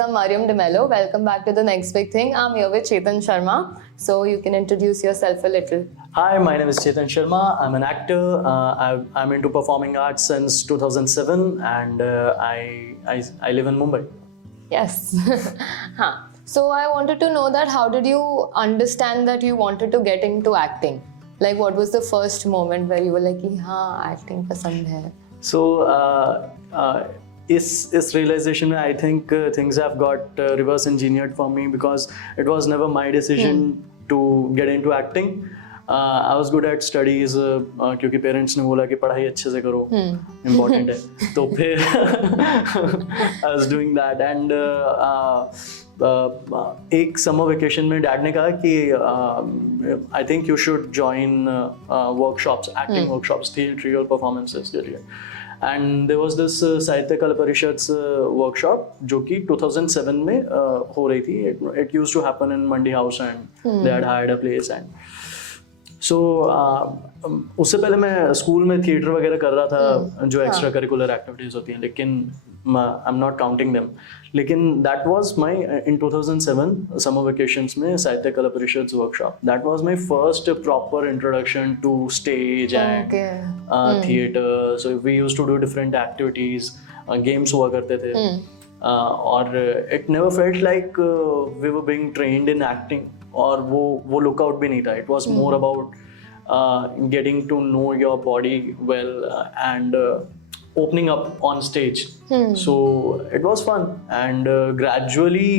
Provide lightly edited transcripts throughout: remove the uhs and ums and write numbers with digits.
I'm Mariam DeMello. Welcome back to The Next Big Thing. I'm here with Chetan Sharma. So you can introduce yourself a little. Hi, my name is Chetan Sharma. I'm an actor. I'm into performing arts since 2007 and I live in Mumbai. Yes. Huh. So I wanted to know that how did you understand that you wanted to get into acting? Like what was the first moment where you were like, हाँ acting पसंद है? So इस realization में I think things have got reverse engineered for me because it was never my decision to get into acting. I was good at studies क्योंकि parents ने बोला कि पढ़ाई अच्छे से करो इम्पोर्टेंट है तो फिर I was doing that and एक समर वेकेशन में डैड ने कहा कि I think you should join workshops acting workshops theatrical performances के लिए एंड देयर वाज दिस साहित्य कला परिषद वर्कशॉप जो कि 2007 में हो रही थी it used to happen in Mandi House and they had hired a place and so उससे पहले मैं स्कूल में थिएटर वगैरह कर रहा था जो एक्स्ट्रा करिकुलर एक्टिविटीज होती हैं लेकिन I am not counting them लेकिन that was my in 2007 summer vacations में Sahitya Kala Parishad workshop that was my first proper introduction to stage and theatre so we used to do different activities games हुआ करते थे और it never felt like we were being trained in acting और वो lookout भी नहीं था it was more about getting to know your body well and opening up on stage so it was fun and gradually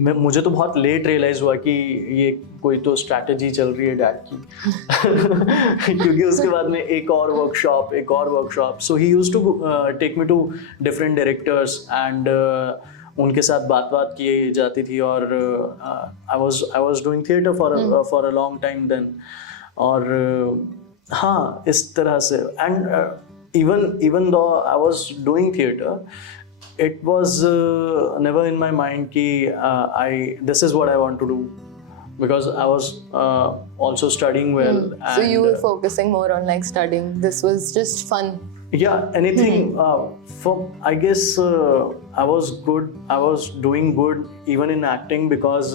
मुझे तो बहुत late realise हुआ कि ये कोई तो स्ट्रैटेजी चल रही है डैड की क्योंकि उसके बाद में एक और workshop so he used to take me to different directors and उनके साथ बात किए जाती थी और I was doing theatre for a long time then और हाँ इस तरह से and even though I was doing theatre it was never in my mind कि this is what I want to do because I was also studying well so you were focusing more on like studying this was just fun. Yeah, anything for I guess I was doing good even in acting because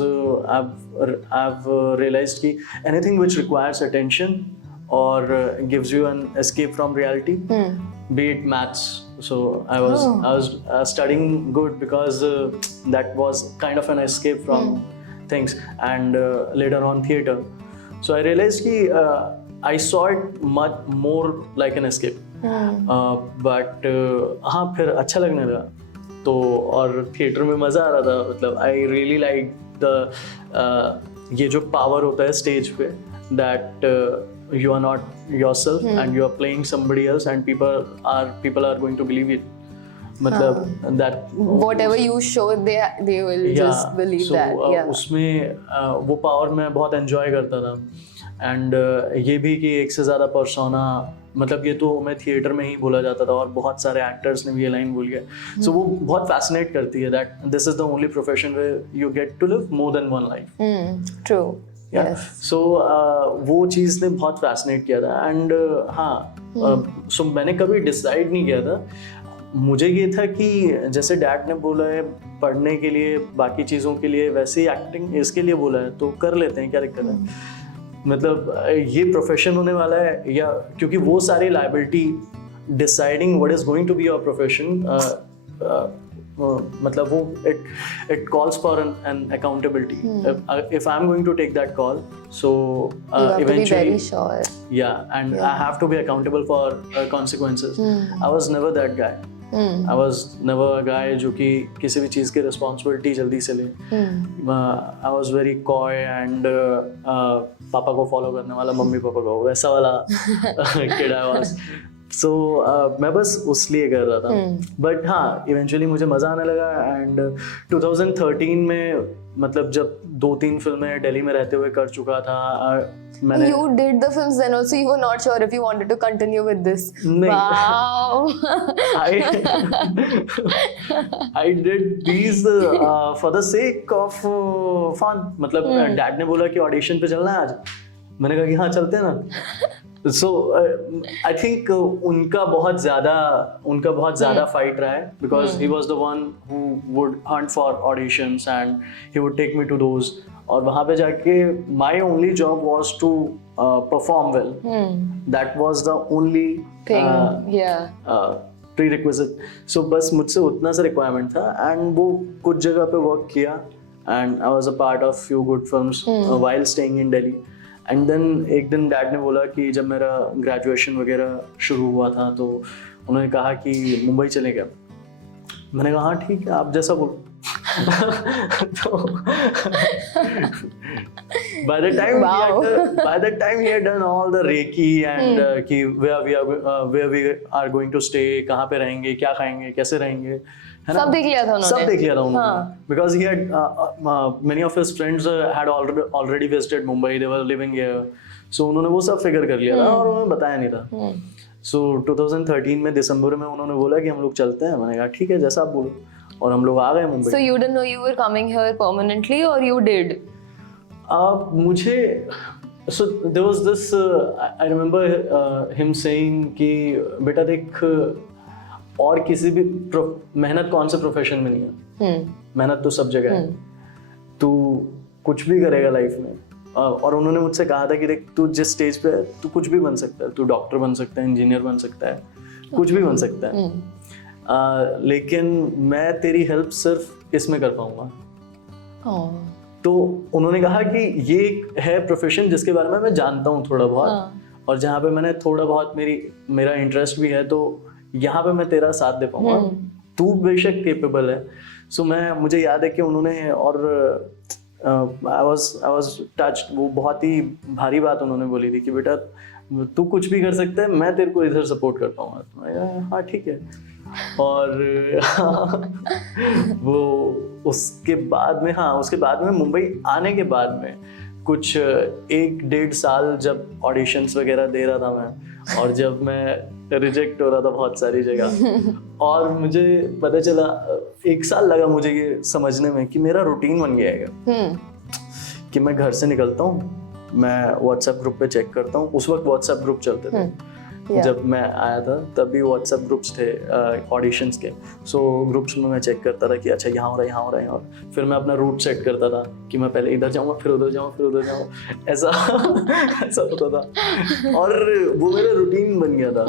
I've realized कि anything which requires attention or gives you an escape from reality be it maths so I was studying good because that was kind of an escape from things and later on theater so I realized कि I saw it much more like an escape but हाँ फिर अच्छा लगने लगा तो और theatre में मज़ा आ रहा था मतलब आई रियली लाइक द ये जो पावर होता है स्टेज पे that you are not yourself and you are playing somebody else and people are going to believe it मतलब that whatever you show they will just believe that उसमें वो power मैं बहुत एंजॉय करता था एंड ये भी कि एक से ज़्यादा पर्सोना मतलब ये तो मैं थिएटर में ही बोला जाता था और बहुत सारे एक्टर्स ने भी ये लाइन बोली है सो वो बहुत फैसिनेट करती है that this is the only profession where you get to live more than one life true so वो चीज़ ने बहुत फैसिनेट किया था एंड हाँ सो मैंने कभी डिसाइड नहीं किया था मुझे ये था कि जैसे डैड ने बोला है पढ़ने के लिए बाकी चीज़ों के लिए वैसे ही एक्टिंग इसके लिए बोला है तो कर लेते हैं क्या दिक्कत है मतलब ये प्रोफेशन होने वाला है या क्योंकि वो सारी liability deciding what is going to be your profession मतलब वो it calls for an accountability if I am going to take that call so eventually या and I have to be accountable for consequences I was never that guy I was never a guy जो कि किसी भी चीज़ की responsibility जल्दी से ले I was very coy and पापा को फॉलो करने वाला मम्मी पापा को वैसा वाला kid I was so मैं बस उस लिए कर रहा था बट हाँ इवेंचुअली मुझे मज़ा आने लगा एंड 2013 में मतलब जब 2-3 फिल्में दिल्ली में रहते हुए कर चुका था मैंने You did the films then also you were not sure if you wanted to continue with this. Wow. I did these for the sake of fun. मतलब डैड ने बोला कि ऑडिशन पे चलना है आज मैंने कहा कि हाँ चलते हैं ना So I think उनका बहुत ज़्यादा fight रहा है, because he was the one who would hunt for auditions and he would take me to those. और वहाँ पे जाके my only job was to perform well. That was the only prerequisite. So बस मुझसे उतना सा requirement था, and वो कुछ जगह पे work किया, and I was a part of few good films while staying in Delhi. And then एक दिन डैड ने बोला कि जब मेरा ग्रेजुएशन वगैरह शुरू हुआ था तो उन्होंने कहा कि मुंबई चले गए. मैंने कहा हाँ ठीक है, आप जैसा बोलो. तो by the time he had done all the Reiki and कि where we are going to stay, कहाँ पे रहेंगे, क्या खाएंगे, कैसे रहेंगे, है ना, सब देख लिया था उन्होंने. Because he had many of his friends had already visited Mumbai, they were living here, so उन्होंने वो सब फिगर कर लिया था और उन्होंने बताया नहीं था. So 2013 में दिसंबर में उन्होंने बोला कि हम लोग चलते हैं. मैंने कहा ठीक है, जैसा आप बोलो, और हम लोग आ गए Mumbai. So you didn't know you were coming here permanently or you did? So there was this I remember him saying कि बेटा देख, और किसी भी मेहनत कौन से प्रोफेशन में नहीं है, मेहनत तो सब जगह है, तू कुछ भी करेगा लाइफ में. और उन्होंने मुझसे कहा था कि देख, तू जिस स्टेज पे है तू कुछ भी बन सकता है, तू डॉक्टर बन सकता है, इंजीनियर बन सकता है, कुछ भी बन सकता है, लेकिन मैं तेरी हेल्प सिर्फ इसमें कर पाऊंगा. तो उन्होंने कहा कि ये है प्रोफेशन जिसके बारे में मैं जानता हूँ थोड़ा बहुत, और जहाँ पे मैंने थोड़ा बहुत मेरा इंटरेस्ट भी है, तो यहाँ पे मैं तेरा साथ दे पाऊंगा, तू बेशक केपेबल है. सो मुझे याद है कि उन्होंने, और आई वाज टच्ड, वो बहुत ही भारी बात उन्होंने बोली थी कि बेटा तू कुछ भी कर सकता है, मैं तेरे को इधर सपोर्ट कर पाऊंगा. हाँ ठीक है. और वो उसके बाद में मुंबई आने के बाद में कुछ 1-1.5 साल जब ऑडिशंस वगैरह दे रहा था मैं, और जब मैं रिजेक्ट हो रहा था बहुत सारी जगह, और मुझे पता चला, 1 साल लगा मुझे ये समझने में कि मेरा रूटीन बन गया है कि मैं घर से निकलता हूँ, मैं व्हाट्सएप ग्रुप पे चेक करता हूँ. उस वक्त व्हाट्सएप ग्रुप चलते थे. जब मैं आया था तभी व्हाट्सएप ग्रुप्स थे ऑडिशंस के. सो ग्रुप्स में मैं चेक करता था कि अच्छा यहाँ हो रहा है, और फिर मैं अपना रूट सेट करता था कि मैं पहले इधर जाऊँगा, फिर उधर जाऊँ, ऐसा ऐसा होता था, और वो मेरा रूटीन बन गया था.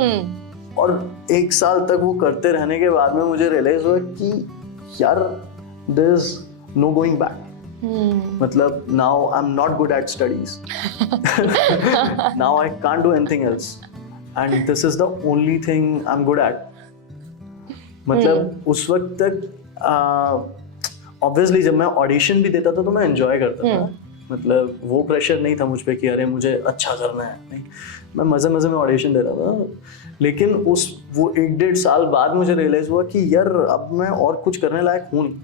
और 1 साल तक वो करते रहने के बाद में मुझे रियलाइज हुआ कि यार there is no going back. मतलब now I am not good at studies, now I can't do anything else, and this is the only thing I'm good at. मतलब उस वक्त तक obviously जब मैं ऑडिशन भी देता था तो मैं एंजॉय करता था. मतलब वो प्रेशर नहीं था मुझ पे कि अरे मुझे अच्छा करना है, नहीं, मैं मजे में ऑडिशन दे रहा था. लेकिन वो 1-1.5 साल बाद मुझे रियलाइज हुआ कि यार अब मैं और कुछ करने लायक हूँ नहीं.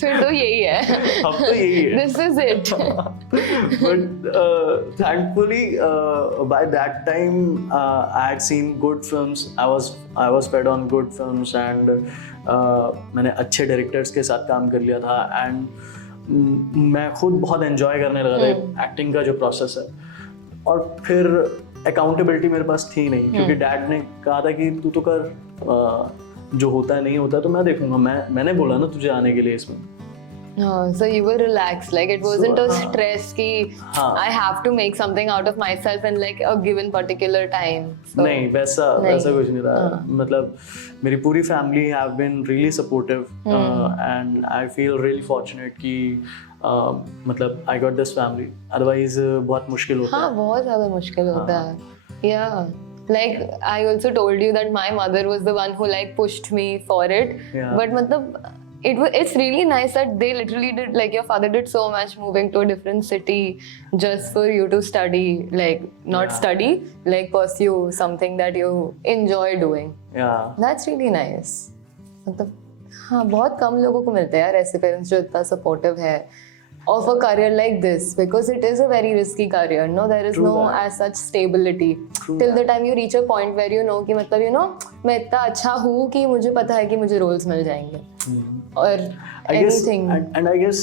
फिर तो यही है, अब तो यही है, this is it. But thankfully by that time I had seen good films. I was fed on good films, and मैंने अच्छे डायरेक्टर्स के साथ काम कर लिया था, एंड मैं खुद बहुत एंजॉय करने लगा था एक्टिंग का जो प्रोसेस है. और फिर अकाउंटेबिलिटी मेरे पास थी नहीं, क्योंकि डैड ने कहा था कि तू तो कर, जो होता है नहीं होता तो मैं देखूंगा, मैंने बोला ना तुझे आने के लिए इसमें. So you were relaxed, like it wasn't a stress कि I have to make something out of myself in like a given particular time. So, नहीं, वैसा कुछ नहीं था. मतलब मेरी पूरी family have been really supportive, and I feel really fortunate कि मतलब I got this family. Otherwise बहुत मुश्किल होता है. हाँ, बहुत ज़्यादा मुश्किल होता है. Yeah. Like I also told you that my mother was the one who like pushed me for it. Yeah. But मतलब it's really nice that they literally did, like your father did so much moving to a different city just for you to study, like not study, like pursue something that you enjoy doing. Yeah. That's really nice. मतलब हाँ, बहुत कम लोगों को मिलते हैं यार ऐसे parents जो इतना सपोर्टिव है of a career like this, because it is a very risky career. No, there is no as such stability till the time you reach a point where you know कि मतलब you know मैं इतना अच्छा हूँ कि मुझे पता है कि मुझे रोल्स मिल जाएंगे. or I guess, anything. and I guess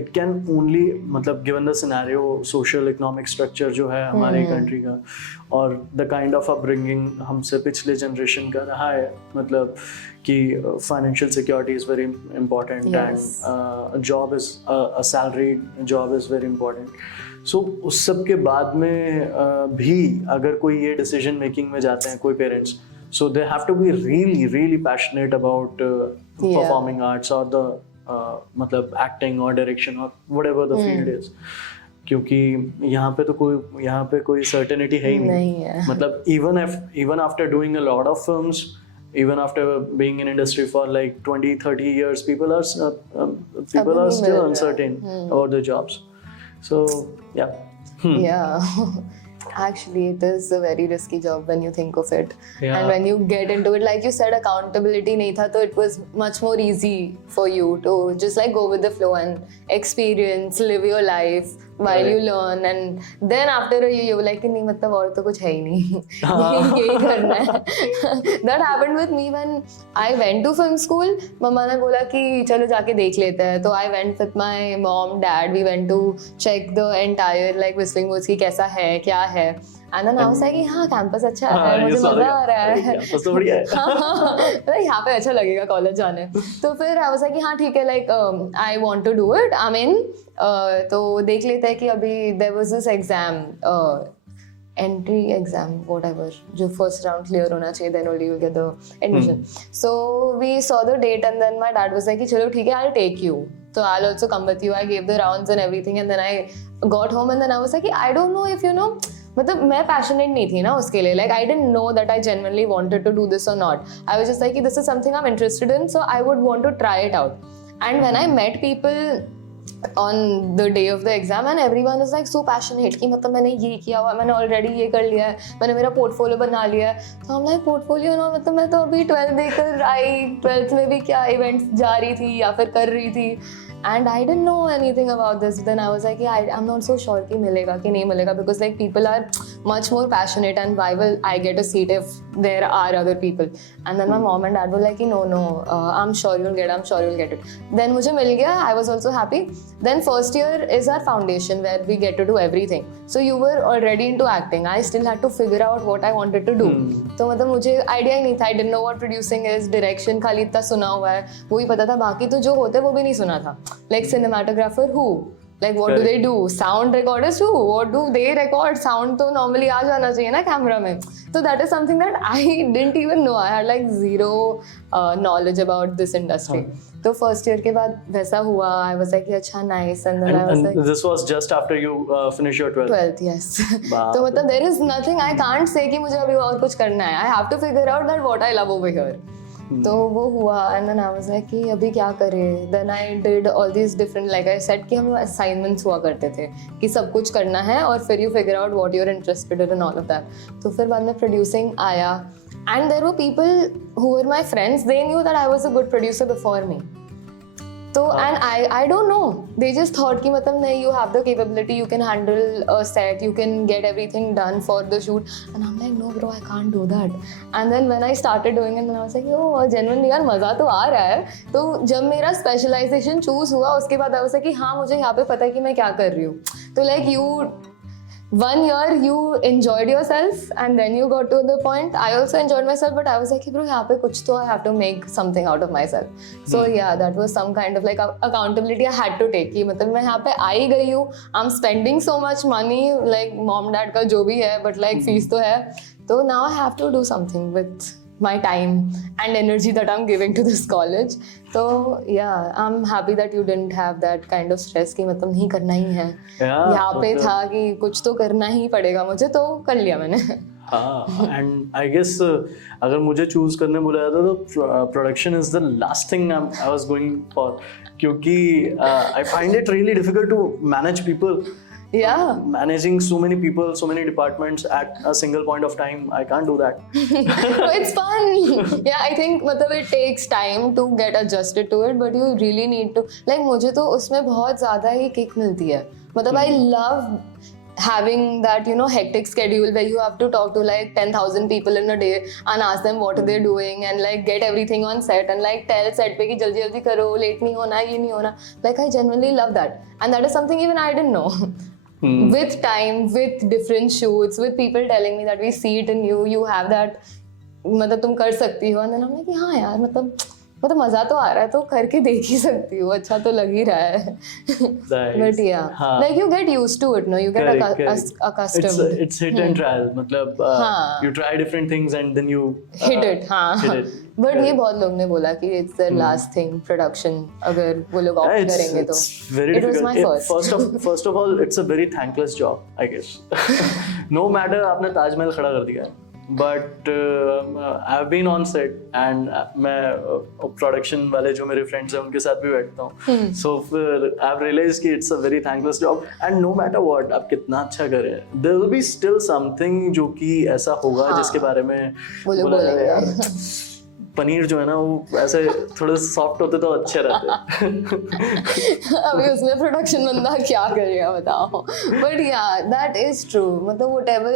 it can only, मतलब given the scenario, social economic structure जो है हमारी country का, और the kind of upbringing हमसे पिछले generation का रहा है, मतलब कि financial security is very important, Yes. and job is a salaried job is very important. So उस सब के बाद में भी अगर कोई ये decision making में जाते हैं कोई parents, so they have to be really really passionate about performing arts or the मतलब acting or direction or whatever the field is, क्योंकि यहाँ पे कोई certainty है ही नहीं है. मतलब even after doing a lot of films, even after being in industry for like 20-30 years, people are still uncertain about their jobs. So yeah. Yeah. Actually, it is a very risky job when you think of it. Yeah. And when you get into it, like you said, accountability nahi tha, so it was much more easy for you to just like go with the flow and experience, live your life while you learn. And then after a year, you were like, नहीं मतलब और तो कुछ है ही नहीं, यही करना है. That happened with me when I went to film school. मम्मा ने बोला कि चलो जाके देख लेते हैं. तो I went with my mom, dad. We went to check the entire like Whistling Woods की कैसा है, क्या है. And then I was like, हाँ कैंपस अच्छा है, मुझे मजा आ रहा है. कैंपस तो बढ़िया है. हाँ, यहाँ पे अच्छा लगेगा कॉलेज जाने. तो फिर I was like, हाँ ठीक है, like I want to do it. I mean, तो देख लेते हैं कि अभी there was this exam, entry exam, whatever, जो first round clear होना चाहिए, then only you'll get the admission. So we saw the date and then my dad was like कि चलो ठीक है, I'll take you. So I'll also come with you. I gave the rounds and everything, and then I got home and then I was like, I don't know if you know, मतलब मैं passionate नहीं थी ना उसके लिए. Like I didn't know that I genuinely wanted to do this or not. I was just like, this is something I'm interested in, so I would want to try it out. And when I met people on the day of the exam and everyone is like so passionate कि मतलब मैंने ये किया हुआ, मैंने already ये कर लिया है, मैंने मेरा portfolio बना लिया है. तो हम like portfolio ना, मतलब मैं तो अभी 12th देकर आई, 12th में भी क्या events जा रही थी या फिर कर रही थी. And I didn't know anything about this. Then I was like, I'm not so sure कि मिलेगा कि नहीं मिलेगा, because like people are much more passionate and why will I get a seat if there are other people? And then my mom and dad were like, no, I'm sure you'll get it. Then मुझे मिल गया. I was also happy. Then first year is our foundation where we get to do everything. So you were already into acting. I still had to figure out what I wanted to do. तो मतलब मुझे idea ही नहीं था. I didn't know what producing is, direction खाली इतना सुना हुआ है, वो ही पता था. बाकी तो जो होते वो भी नहीं सुना था. Like cinematographer who? Like what do they do? Sound recorders who? What do they record? Sound तो normally आ जाना चाहिए ना कैमरा में. So that is something that I didn't even know. I had like zero knowledge about this industry. तो first year के बाद वैसा हुआ. I was like, अच्छा nice. And then I was like, this was just after you finish your 12th. 12th, yes. तो मतलब there is nothing I can't say कि मुझे अभी और कुछ करना है. I have to figure out that what I love over here. तो वो हुआ. And then I was like कि अभी क्या करें. Then I did all these different, like I said कि हम assignments हुआ करते थे कि सब कुछ करना है और फिर you figure out what you're interested in and all of that. तो फिर बाद में producing आया. And there were people who were my friends. They knew that I was a good producer before me. So and I don't know. They just thought कि मतलब नहीं, you have the capability, you can handle a set, you can get everything done for the shoot. And I'm like, no bro, I can't do that. And then when I started doing it, then I was like, yo, genuinely यार मजा तो आ रहा है. तो जब मेरा specialization choose हुआ, उसके बाद I was like कि हाँ मुझे यहाँ पे पता है कि मैं क्या कर रही हूँ. तो like you 1 year you enjoyed yourself and then you got to the point. I also enjoyed myself, but I was like, bro, यहाँ पे कुछ तो I have to make something out of myself. So yeah, that was some kind of like accountability I had to take. कि मतलब मैं यहाँ पे आई गई हूँ, I'm spending so much money, like mom dad का जो भी है, but like fees तो है. तो now I have to do something with my time and energy that I'm giving to this college. So yeah, I'm happy that you didn't have that kind of stress कि मतलब नहीं करना ही है. यहाँ पे था कि कुछ तो करना ही पड़ेगा मुझे, तो कर लिया मैंने. हाँ, and I guess अगर मुझे choose करने बुलाया था तो production is the last thing I was going for, क्योंकि I find it really difficult to manage people. Yeah. Managing so many people, so many departments at a single point of time, I can't do that. It's fun. Yeah, I think मतलब it takes time to get adjusted to it, but you really need to. Like मुझे तो उसमें बहुत ज़्यादा ही kick मिलती है. मतलब I love having that, you know, hectic schedule where you have to talk to like 10,000 people in a day and ask them what are they doing and like get everything on set and like tell set पे कि जल्दी जल्दी करो, late नहीं होना, ये नहीं होना. Like I genuinely love that, and that is something even I didn't know. With time, with different shoots, with people telling me that we see it in you, you have that, मतलब तुम कर सकती हो, and then I'm like कि हाँ यार, मतलब मजा तो आ रहा है, तो करके देख ही सकती हूँ, अच्छा तो लग ही रहा है. But yeah, like you get used to it, no? You get accustomed. It's hit and trial. मतलब you try different things and then you hit it. हाँ. hit it. But ये बहुत लोग ने बोला कि it's the last thing production, अगर वो लोग opt करेंगे तो. It's very it difficult. was my first. First of all, it's a very thankless job, I guess. No matter आपने ताजमहल खड़ा कर दिया है. But I've been on set and मैं production वाले जो मेरे friends हैं उनके साथ भी बैठता हूँ. So फिर I've realized कि it's a very thankless job and no matter what आप कितना अच्छा करें, there will be still something जो कि ऐसा होगा जिसके बारे में बोला यार पनीर जो है ना वो ऐसे थोड़े सॉफ्ट होते तो अच्छे रहते. अभी उसमें प्रोडक्शन बंदा क्या करेगा बताओ. But yeah, that is true. मतलब whatever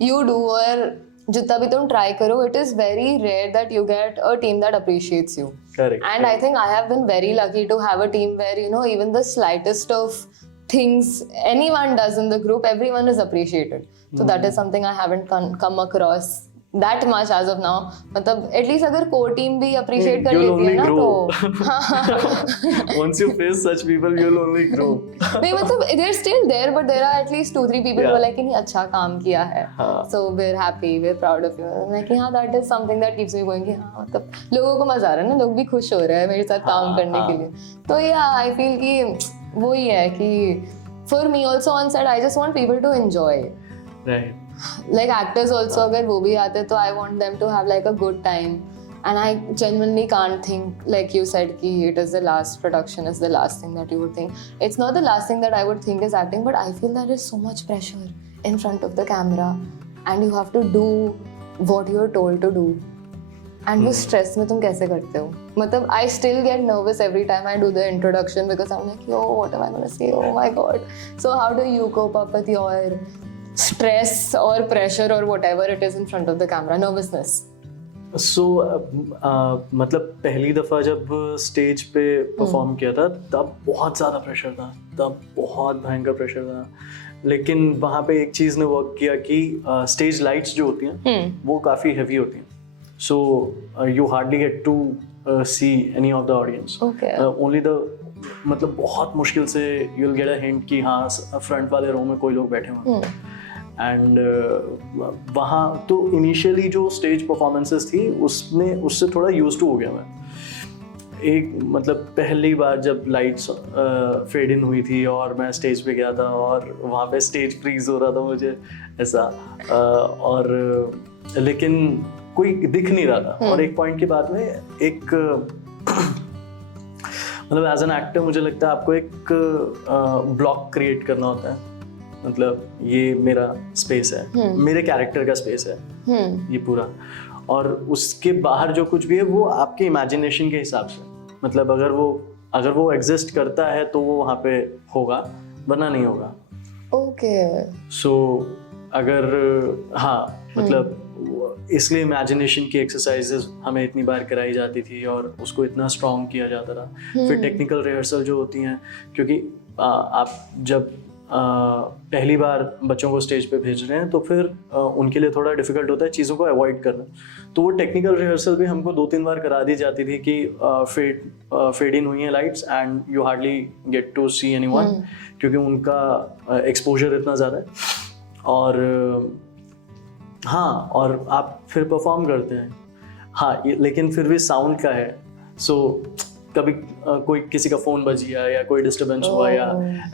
you do और जितना भी तुम ट्राई करो, it is very rare that you get a team that appreciates you. Correct. And I think I have been very lucky to have a team where, you know, even the slightest of things anyone does in the group, everyone is appreciated. So that is something I haven't come across that much as of now. मतलब at least अगर core team भी appreciate कर लेती है ना तो once you face such people you'll only grow. नहीं मतलब they're still there but there are at least 2-3 people who are like कि नहीं अच्छा काम किया है, so we're happy, we're proud of you. मैं कि हाँ, that is something that keeps me going कि हाँ मतलब लोगों को मजा आ रहा है ना, लोग भी खुश हो रहे हैं मेरे साथ काम करने के लिए. तो yeah, I feel कि वो ही है कि for me also on set I just want people to enjoy. Right. Like actors also अगर वो भी आते तो I want them to have like a good time, and I genuinely can't think like you said कि it is the last production, is the last thing that you would think. It's not the last thing that I would think is acting, but I feel there is so much pressure in front of the camera and you have to do what you're told to do. And वो stress में तुम कैसे करते हो? मतलब I still get nervous every time I do the introduction because I'm like, yo, what am I gonna say? Oh my god. So how do you cope up with your stress or pressure or whatever it is in front of the camera, nervousness? So मतलब पहली दफ़ा जब stage पे perform किया था तब बहुत ज़्यादा प्रेशर था, तब बहुत भयंकर प्रेशर था. लेकिन वहाँ पे एक चीज़ ने वर्क किया कि स्टेज लाइट्स जो होती हैं वो काफ़ी हेवी होती हैं. So you hardly get to see any of the audience. Okay. Only the मतलब बहुत मुश्किल से you'll get a hint कि हाँ फ्रंट वाले रो में कोई लोग बैठे हुए हैं. एंड वहाँ तो इनिशियली जो स्टेज परफॉर्मेंसेस थी उससे थोड़ा यूज्ड टू हो गया मैं. एक मतलब पहली बार जब लाइट्स फेड इन हुई थी और मैं स्टेज पे गया था और वहाँ पे स्टेज फ्रीज हो रहा था मुझे ऐसा, और लेकिन कोई दिख नहीं रहा था. और एक पॉइंट के बाद में एक मतलब एज एन एक्टर मुझे लगता है आपको एक ब्लॉक क्रिएट करना होता है. मतलब ये मेरा स्पेस है, मेरे कैरेक्टर का स्पेस है ये पूरा, और उसके बाहर जो कुछ भी है वो आपके इमेजिनेशन के हिसाब से. मतलब अगर वो एग्जिस्ट करता है तो वो वहाँ पे होगा, वरना नहीं होगा. ओके. सो अगर हाँ मतलब इसलिए इमेजिनेशन की एक्सरसाइजेस हमें इतनी बार कराई जाती थी और उसको इतना स्ट्रॉन्ग किया जाता था. फिर टेक्निकल रिहर्सल जो होती हैं, क्योंकि आप जब पहली बार बच्चों को स्टेज पे भेज रहे हैं तो फिर उनके लिए थोड़ा डिफिकल्ट होता है चीज़ों को अवॉइड करना. तो वो टेक्निकल रिहर्सल भी हमको 2-3 बार करा दी जाती थी कि फेड इन हुई हैं lights and you hardly get to see anyone, क्योंकि उनका एक्सपोजर इतना ज़्यादा है. और हाँ, और आप फिर परफॉर्म करते हैं. हाँ, लेकिन फिर भी साउंड का है. सो कभी कोई किसी का फोन बज गया या कोई डिस्टर्बेंस हुआ या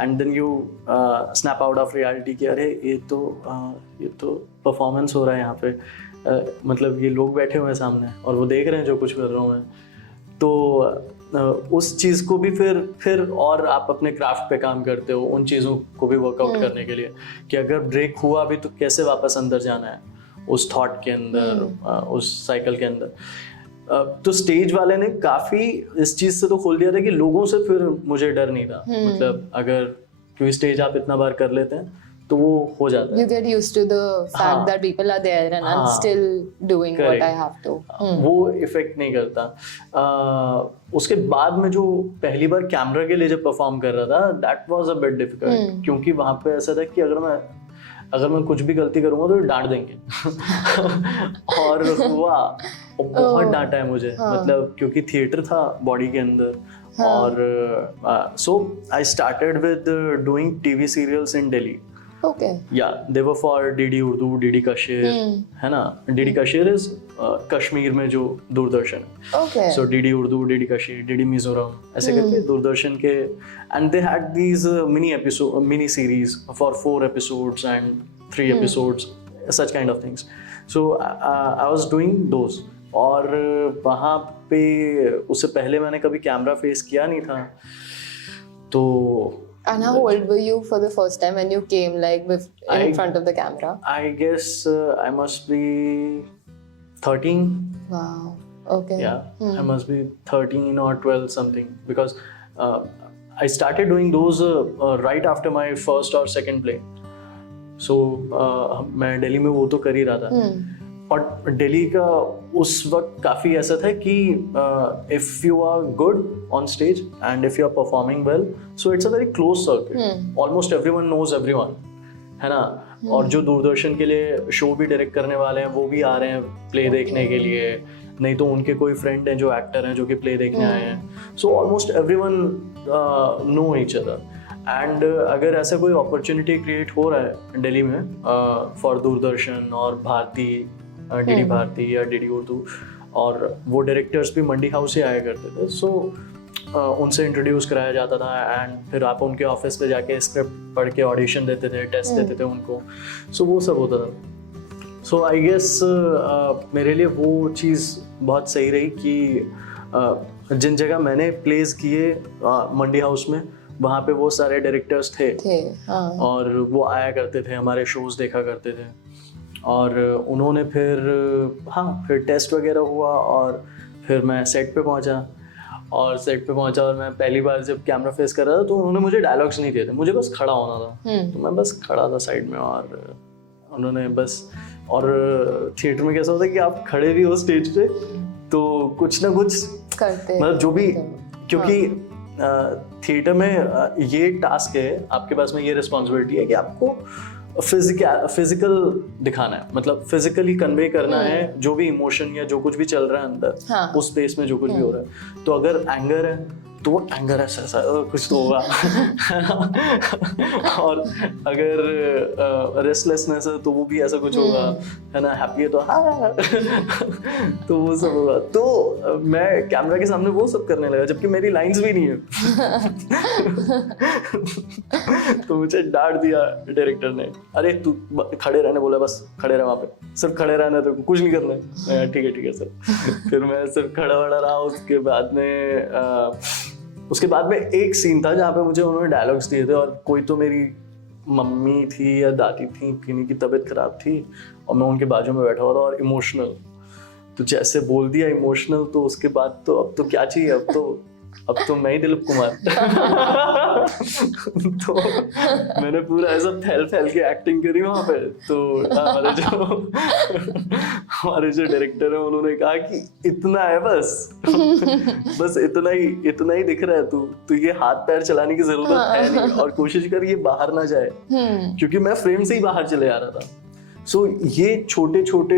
and then you snap out of reality कि अरे ये तो परफॉर्मेंस हो रहा है यहाँ पे. मतलब ये लोग बैठे हुए हैं सामने और वो देख रहे हैं जो कुछ कर रहा हूँ मैं. तो उस चीज़ को भी फिर और आप अपने क्राफ्ट पे काम करते हो, उन चीज़ों को भी वर्कआउट करने के लिए कि अगर ब्रेक हुआ भी तो कैसे वापस अंदर जाना है उस थॉट के अंदर, उस साइकिल के अंदर. तो स्टेज वाले ने काफ़ी इस चीज़ से तो खोल दिया था कि लोगों से फिर मुझे डर नहीं था. मतलब अगर क्योंकि स्टेज आप इतना बार कर लेते हैं तो वो हो जाता है. You get used to the fact हाँ. that people are there and I'm हाँ. still doing what Correct. I have to. वो इफेक्ट नहीं करता. उसके बाद में जो पहली बार कैमरा के लिए जब परफॉर्म कर रहा था, that was a bit difficult, क्योंकि वहां पे ऐसा था कि अगर मैं कुछ भी गलती करूंगा तो डांट देंगे. और हुआ, और बहुत डांटा है मुझे, मतलब क्योंकि थिएटर था बॉडी के अंदर. और so I started with doing TV serials in Delhi. Okay. Yeah, they were for DD Urdu, DD Kashmir, है ना? DD Kashmir is कश्मीर में जो दूरदर्शन है. Okay. So DD Urdu, DD Kashmir, DD Mizoram, ऐसे करके दूरदर्शन के, and they had these mini series for 4 episodes and 3 episodes, such kind of things. So I was doing those. और वहाँ पे उससे पहले मैंने कभी कैमरा फेस किया नहीं था, तो. And how old were you for the first time when you came like in front of the camera? I guess I must be 13. Wow. Okay. Yeah, I must be 13 or 12 something, because I started doing those right after my first or second play. So मैं दिल्ली में वो तो कर ही रहा था. और दिल्ली का उस वक्त काफ़ी ऐसा था कि if you are good on stage and if you are performing well, so it's a very close circuit, almost everyone knows everyone, है ना. और जो दूरदर्शन के लिए शो भी डायरेक्ट करने वाले हैं वो भी आ रहे हैं प्ले देखने के लिए, नहीं तो उनके कोई फ्रेंड हैं जो एक्टर हैं जो कि प्ले देखने आए हैं. So almost everyone know each other. And अगर ऐसा कोई अपॉर्चुनिटी क्रिएट हो रहा है दिल्ली में फॉर दूरदर्शन और भारती, डीडी भारती या डीडी उर्दू, और वो डायरेक्टर्स भी मंडी हाउस से आया करते थे, सो उनसे इंट्रोड्यूस कराया जाता था. एंड फिर आप उनके ऑफिस पे जाके स्क्रिप्ट पढ़ के ऑडिशन देते थे, टेस्ट देते थे उनको. सो वो सब होता था. सो आई गेस मेरे लिए वो चीज़ बहुत सही रही कि जिन जगह मैंने प्लेस किए मंडी हाउस में, वहाँ पे वो सारे डायरेक्टर्स थे. और वो आया करते थे, हमारे शोज़ देखा करते थे. और उन्होंने फिर टेस्ट वगैरह हुआ, और फिर मैं सेट पे पहुंचा. और मैं पहली बार जब कैमरा फेस कर रहा था तो उन्होंने मुझे डायलॉग्स नहीं दिए थे, मुझे बस खड़ा होना था. तो मैं बस खड़ा था साइड में, और उन्होंने बस. और थिएटर में कैसा होता है कि आप खड़े भी हो स्टेज पे तो कुछ ना कुछ करते, मतलब जो भी, क्योंकि थिएटर में ये टास्क है आपके पास में, ये रिस्पॉन्सिबिलिटी है कि आपको फिजिकल दिखाना है, मतलब फिजिकली कन्वे करना है जो भी इमोशन या जो कुछ भी चल रहा है अंदर, उस स्पेस में जो कुछ भी हो रहा है. तो अगर एंगर है तो वो एंगर ऐसा कुछ तो होगा. और अगर रेस्टलेसनेस है तो वो भी ऐसा कुछ होगा, है ना. हैप्पी है तो तो वो सब होगा. तो मैं कैमरा के सामने वो सब करने लगा जबकि मेरी लाइंस भी नहीं है. तो मुझे डांट दिया डायरेक्टर ने, अरे तू खड़े रहने बोला, बस खड़े रह, वहाँ पे सिर्फ खड़े रहना है, तो कुछ नहीं करना है. ठीक है सर. फिर मैं सिर्फ खड़ा रहा. उसके बाद में एक सीन था जहाँ पे मुझे उन्होंने डायलॉग्स दिए थे, और कोई तो मेरी मम्मी थी या दादी थी, किन्हीं की तबीयत खराब थी, और मैं उनके बाजू में बैठा हुआ था और इमोशनल. तो जैसे बोल दिया इमोशनल, तो उसके बाद तो अब तो क्या चाहिए, अब तो मैं ही दिलीप कुमार. तो मैंने पूरा ऐसा फैल के एक्टिंग करी वहाँ पे. तो हमारे जो डायरेक्टर है उन्होंने कहा कि इतना है, बस इतना ही दिख रहा है, तू ये हाथ पैर चलाने की जरूरत है नहीं, और कोशिश कर ये बाहर ना जाए, क्योंकि मैं फ्रेम से ही बाहर चले आ रहा था. सो ये छोटे छोटे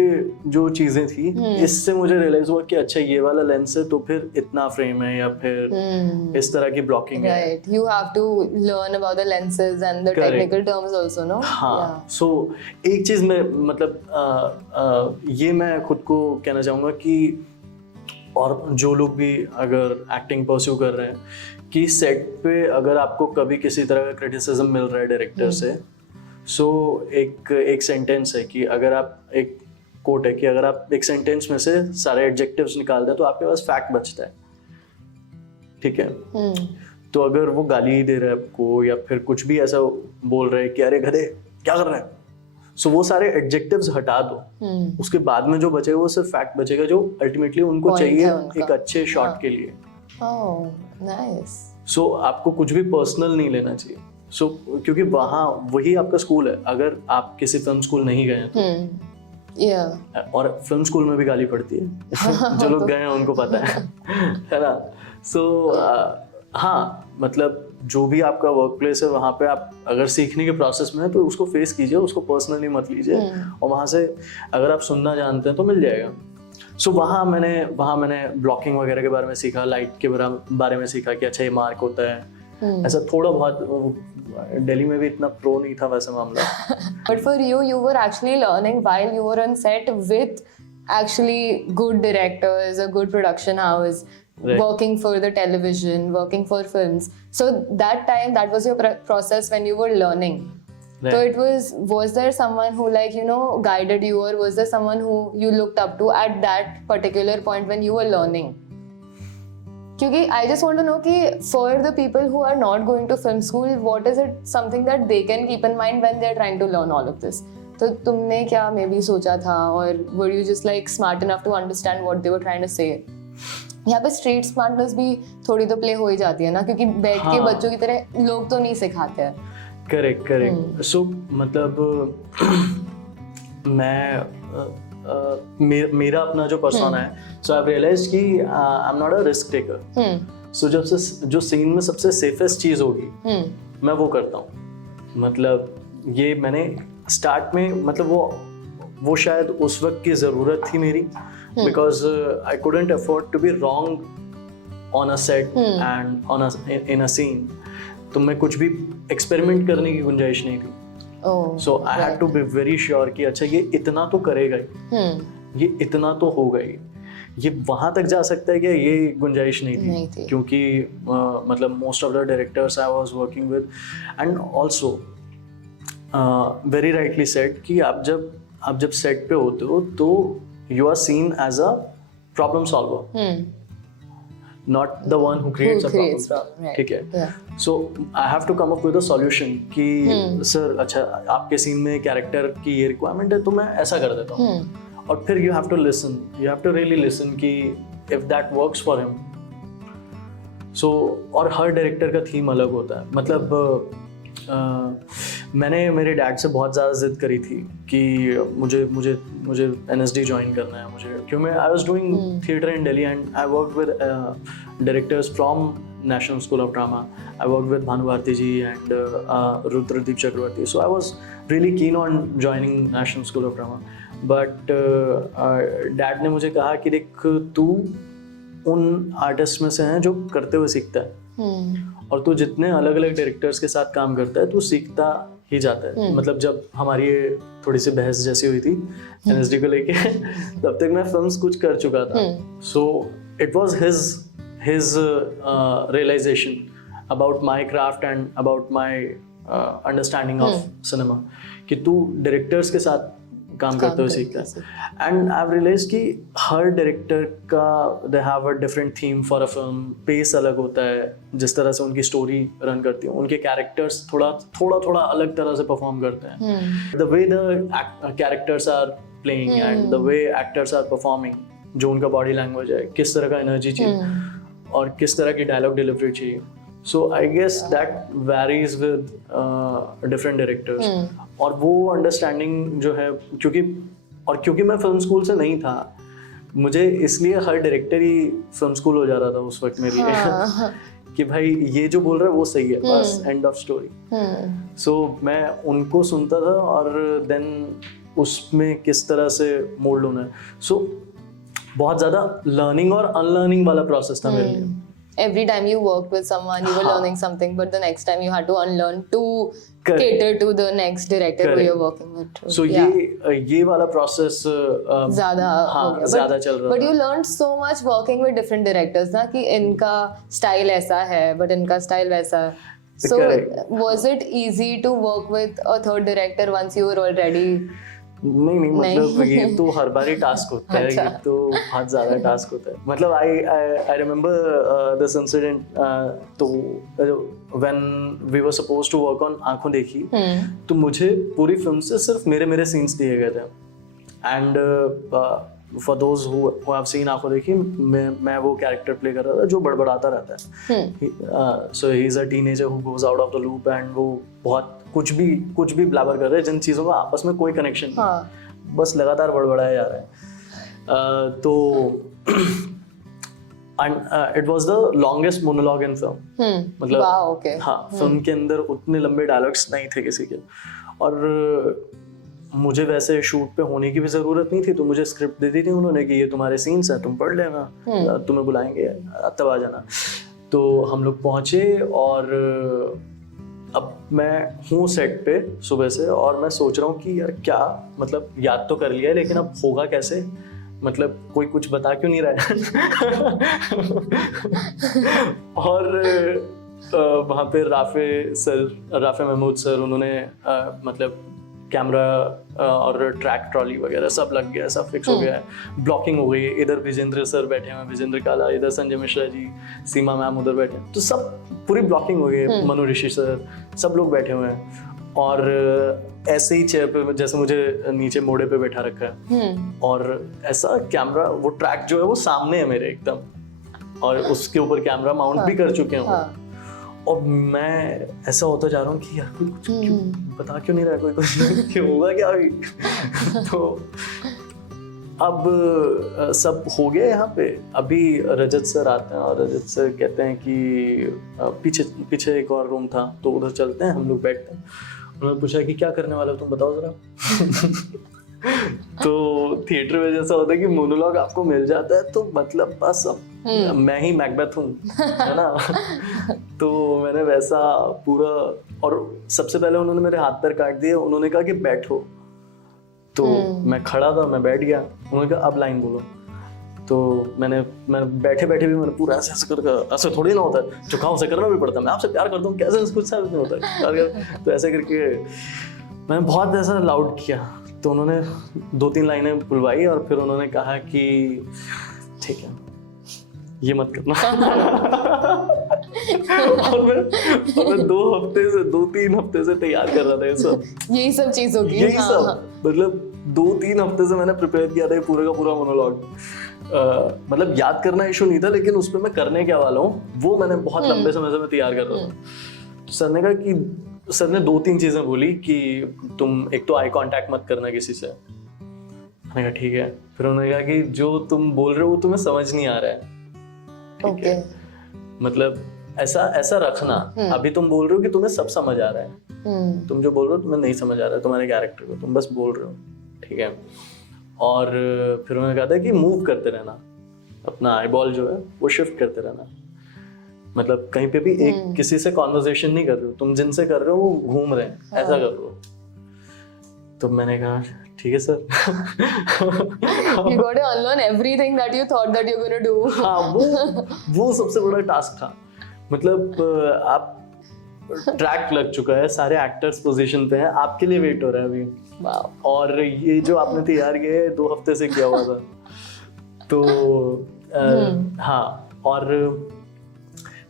जो चीजें थी, इससे मुझे रियलाइज हुआ कि अच्छा ये वाला लेंस है तो फिर इतना फ्रेम है, या फिर इस तरह की ब्लॉकिंग है. Right. You have to learn about the lenses and the technical terms also, no? हाँ. सो एक चीज मैं मतलब ये मैं खुद को कहना चाहूँगा कि, और जो लोग भी अगर एक्टिंग परस्यू कर रहे हैं, कि सेट पे अगर आपको कभी किसी तरह का क्रिटिसिज्म मिल रहा है डायरेक्टर से, सो एक सेंटेंस है कि अगर आप, एक कोट है कि अगर आप एक सेंटेंस में से सारे एडजेक्टिव्स निकाल दें तो आपके पास फैक्ट बचता है. ठीक है. तो अगर वो गाली दे रहा है आपको, या फिर कुछ भी ऐसा बोल रहे हैं कि अरे गधे क्या कर रहे हैं, सो वो सारे एडजेक्टिव्स हटा दो. उसके बाद में जो बचेगा वो सिर्फ फैक्ट बचेगा, जो अल्टीमेटली उनको चाहिए एक अच्छे शॉट के लिए. Oh, nice. सो आपको कुछ भी पर्सनल नहीं लेना चाहिए. सो क्योंकि वहाँ वही आपका स्कूल है, अगर आप किसी फिल्म स्कूल नहीं गए हैं तो Yeah. और फिल्म स्कूल में भी गाली पड़ती है जो लोग गए हैं उनको पता है ना। सो हाँ, मतलब जो भी आपका वर्क प्लेस है वहाँ पे आप अगर सीखने के प्रोसेस में है तो उसको फेस कीजिए, उसको पर्सनली मत लीजिए, और वहाँ से अगर आप सुनना जानते हैं तो मिल जाएगा। सो वहाँ मैंने ब्लॉकिंग वगैरह के बारे में सीखा, लाइट के बारे में सीखा कि अच्छा ये मार्क होता है, ऐसा थोड़ा बहुत। दिल्ली में भी इतना प्रो नहीं था वैसे मामला। But for you, you were actually learning while you were on set with actually good directors, a good production house, Right. working for the television, working for films. So that time, that was your process when you were learning. So Right. it was there someone who like, you know, guided you, or was there someone who you looked up to at that particular point when you were learning? Because I just want to know कि for the people who are not going to film school, what is it something that they can keep in mind when they're trying to learn all of this? तो तुमने क्या maybe सोचा था, और were you just like smart enough to understand what they were trying to say? यहाँ पे street smartness भी थोड़ी तो play हो ही जाती है ना, क्योंकि बैठ के हाँ। बच्चों की तरह लोग तो नहीं सिखाते हैं। करेक्ट। सो मतलब मेरा अपना जो पर्सोना है, सो आई रियलाइज कि I am not a risk taker. So जब से जो सीन में सबसे सेफेस्ट चीज होगी मैं वो करता हूँ। मतलब ये मैंने स्टार्ट में, मतलब वो शायद उस वक्त की ज़रूरत थी मेरी, because I couldn't afford to be wrong on a set and in a scene. तो मैं कुछ भी एक्सपेरिमेंट करने की गुंजाइश नहीं थी। So I had to be very sure कि अच्छा ये इतना तो करेगा ही, ये इतना तो होगा ही, ये वहां तक जा सकता है क्या, ये गुंजाइश नहीं थी। क्योंकि मतलब most of the directors I was working with, and also very rightly said कि आप जब सेट पे होते हो तो you are seen as a problem solver, not the one who creates a problem. Right. ठीक है। Yeah. So I have to come up with a solution कि सर अच्छा आपके सीन में कैरेक्टर की ये रिक्वायरमेंट है तो मैं ऐसा कर देता हूँ। और फिर you have to listen, you have to really listen कि if that works for him. So और हर डायरेक्टर का थीम अलग होता है। मतलब मैंने मेरे डैड से बहुत ज़्यादा जिद करी थी कि मुझे NSD ज्वाइन करना है, मुझे, क्योंकि I was doing theatre in Delhi and I work with directors from National School of Drama. I work with Bhanu Bharati ji and Rudradeep Chakraborty. So I was really keen on joining National School of Drama, but dad ने मुझे कहा कि देख तू उन artist में से हैं जो करते हुए सीखता है, और तू जितने अलग अलग डायरेक्टर्स के साथ काम करता है तू सीखता ही जाता है। मतलब जब हमारी ये थोड़ी सी बहस जैसी हुई थी NSD को लेके तब तक मैं फिल्म्स कुछ कर चुका था। So it was his realisation about my craft and about my understanding of cinema कि तू डायरेक्टर्स के साथ काम करते हुए सीखता है। एंड आई हैव रियलाइज कि हर डायरेक्टर का they have a different theme for a film, pace अलग होता है, जिस तरह से उनकी स्टोरी रन करती है, उनके कैरेक्टर्स थोड़ा अलग तरह से परफॉर्म करते हैं। The way the characters are playing and the way actors are performing, जो उनका बॉडी लैंग्वेज है, किस तरह का एनर्जी चाहिए और किस तरह की डायलॉग डिलीवरी चाहिए। So I guess that varies with different directors. और वो अंडरस्टैंडिंग जो है, क्योंकि मैं फिल्म स्कूल से नहीं था, मुझे इसलिए हर डायरेक्टर ही फिल्म स्कूल हो जा रहा था उस वक्त मेरे लिए कि भाई ये जो बोल रहा है वो सही है, बस एंड ऑफ स्टोरी। सो मैं उनको सुनता था और देन उसमें किस तरह से मोल्ड होना है। सो बहुत ज़्यादा लर्निंग और अनलर्निंग वाला प्रोसेस था मेरे लिए। Every time you worked with someone, you were learning something, but the next time you had to unlearn to cater to the next director who you're working with. So ये वाला process ज़्यादा हो गया, ज़्यादा चल रहा था। But you learned so much working with different directors ना, कि इनका style ऐसा है, but इनका style वैसा। So was it easy to work with a third director once you were already? नहीं मतलब ये तो हर बार ही टास्क होता है। ये तो बहुत ज़्यादा टास्क होता है। मतलब आई रिमेम्बर दिस इंसिडेंट, तो when we were supposed to work on Ankhon Dekhi, तो मुझे पूरी फिल्म से सिर्फ मेरे सीन्स दिए गए थे, and for those who have seen आंखों देखी, मैं वो कैरेक्टर प्ले कर रहा था जो बड़बड़ाता रहता है. So he is a teenager who goes out of the loop and वो बहुत कुछ भी ब्लैबर कर रहे हैं जिन चीज़ों का आपस में कोई कनेक्शन नहीं, बस लगातार बड़बड़ाया जा रहा है. तो it was the longest monologue in film. मतलब हाँ, फिल्म के अंदर उतने लंबे डायलॉग्स नहीं थे किसी के, और मुझे वैसे शूट पे होने की भी जरूरत नहीं थी, तो मुझे स्क्रिप्ट दे दी थी उन्होंने कि ये तुम्हारे सीन्स हैं, तुम पढ़ लेना, तुम्हें बुलाएंगे तब आ जाना. तो हम लोग पहुंचे और अब मैं हूँ सेट पे सुबह से और मैं सोच रहा हूँ कि यार क्या, मतलब याद तो कर लिया है लेकिन अब होगा कैसे, मतलब कोई कुछ बता क्यों नहीं रहा है. और वहाँ पे राफे महमूद सर, उन्होंने मतलब कैमरा और ट्रैक ट्रॉली वगैरह सब लग गया, सब फिक्स हो गया है, ब्लॉकिंग हो गई. इधर विजेंद्र सर बैठे हैं, विजेंद्र काला, इधर संजय मिश्रा जी, सीमा मैम उधर बैठे हैं, तो सब पूरी ब्लॉकिंग हो गई है. मनु ऋषि सर, सब लोग बैठे हुए हैं और ऐसे ही चेयर पे जैसे मुझे नीचे मोड़े पे बैठा रखा है, और ऐसा कैमरा, वो ट्रैक जो है वो सामने है मेरे एकदम, और उसके ऊपर कैमरा माउंट भी कर चुके हैं. और मैं ऐसा होता जा रहा हूँ कि यार कोई कुछ क्यों बता क्यों नहीं रहा, कोई कुछ क्यों होगा क्या अभी. तो अब सब हो गया यहाँ पे. अभी रजत सर आते हैं और रजत सर कहते हैं कि पीछे एक और रूम था तो उधर चलते हैं, हम लोग बैठते हैं. उन्होंने पूछा कि क्या करने वाले हो तुम, बताओ जरा. तो थिएटर में जैसा होता है कि मोनोलॉग आपको मिल जाता है तो मतलब बस अब मैं ही मैकबेथ हूँ, है ना. तो मैंने वैसा पूरा, और सबसे पहले उन्होंने मेरे हाथ पैर काट दिए, उन्होंने कहा कि बैठो. तो मैं खड़ा था, मैं बैठ गया. उन्होंने कहा अब लाइन बोलो. तो मैंने बैठे बैठे भी मैंने पूरा ऐसे करके, ऐसे थोड़ी ना होता है, झुकाव से करना भी पड़ता है, मैं आपसे प्यार करता हूँ कैसे, कुछ सा नहीं होता है. तो ऐसे करके मैंने बहुत ऐसा लाउड किया. तो उन्होंने 2-3 लाइनें बुलवाई और फिर उन्होंने कहा कि ठीक है ये मत करना. और मैं 2-3 हफ्ते से तैयार कर रहा था ये सब, यही सब चीज होगी. यही सब मतलब 2-3 हफ्ते से मैंने प्रिपेयर किया था ये पूरे का पूरा मोनोलॉग. मतलब याद करना इशू नहीं था, लेकिन उस पर मैं करने क्या वाला हूँ वो मैंने बहुत लंबे समय से मैं तैयार कर रहा था. सर ने कहा कि, सर ने 2-3 चीजें बोली कि तुम एक तो आई कांटेक्ट मत करना किसी से. मैंने कहा ठीक है. फिर उन्होंने कहा कि जो तुम बोल रहे हो तुम्हें समझ नहीं आ रहा है, ठीक है, मतलब ऐसा रखना. अभी तुम बोल रहे हो कि तुम्हें सब समझ आ रहा है, तुम जो बोल रहे हो तुम्हें नहीं समझ आ रहा है तुम्हारे कैरेक्टर को, तुम बस बोल रहे हो, ठीक है. और फिर उन्होंने कहा था कि मूव करते रहना, अपना आई बॉल जो है वो शिफ्ट करते रहना. मतलब कहीं पे भी एक किसी से कॉन्वर्सेशन नहीं कर रहे हो तुम, जिनसे कर रहे हो वो घूम रहे हैं, ऐसा कर रहे हो. तो मैंने कहा ठीक है sir. You got to unlearn everything that you thought that you're going to do. हाँ, वो सबसे बड़ा टास्क था. मतलब आप ट्रैक लग चुका है, सारे एक्टर्स पोजीशन पे हैं, आपके लिए वेट हो रहा है अभी. और ये जो आपने तैयार किया है 2 हफ्ते से किया हुआ था. तो हाँ, और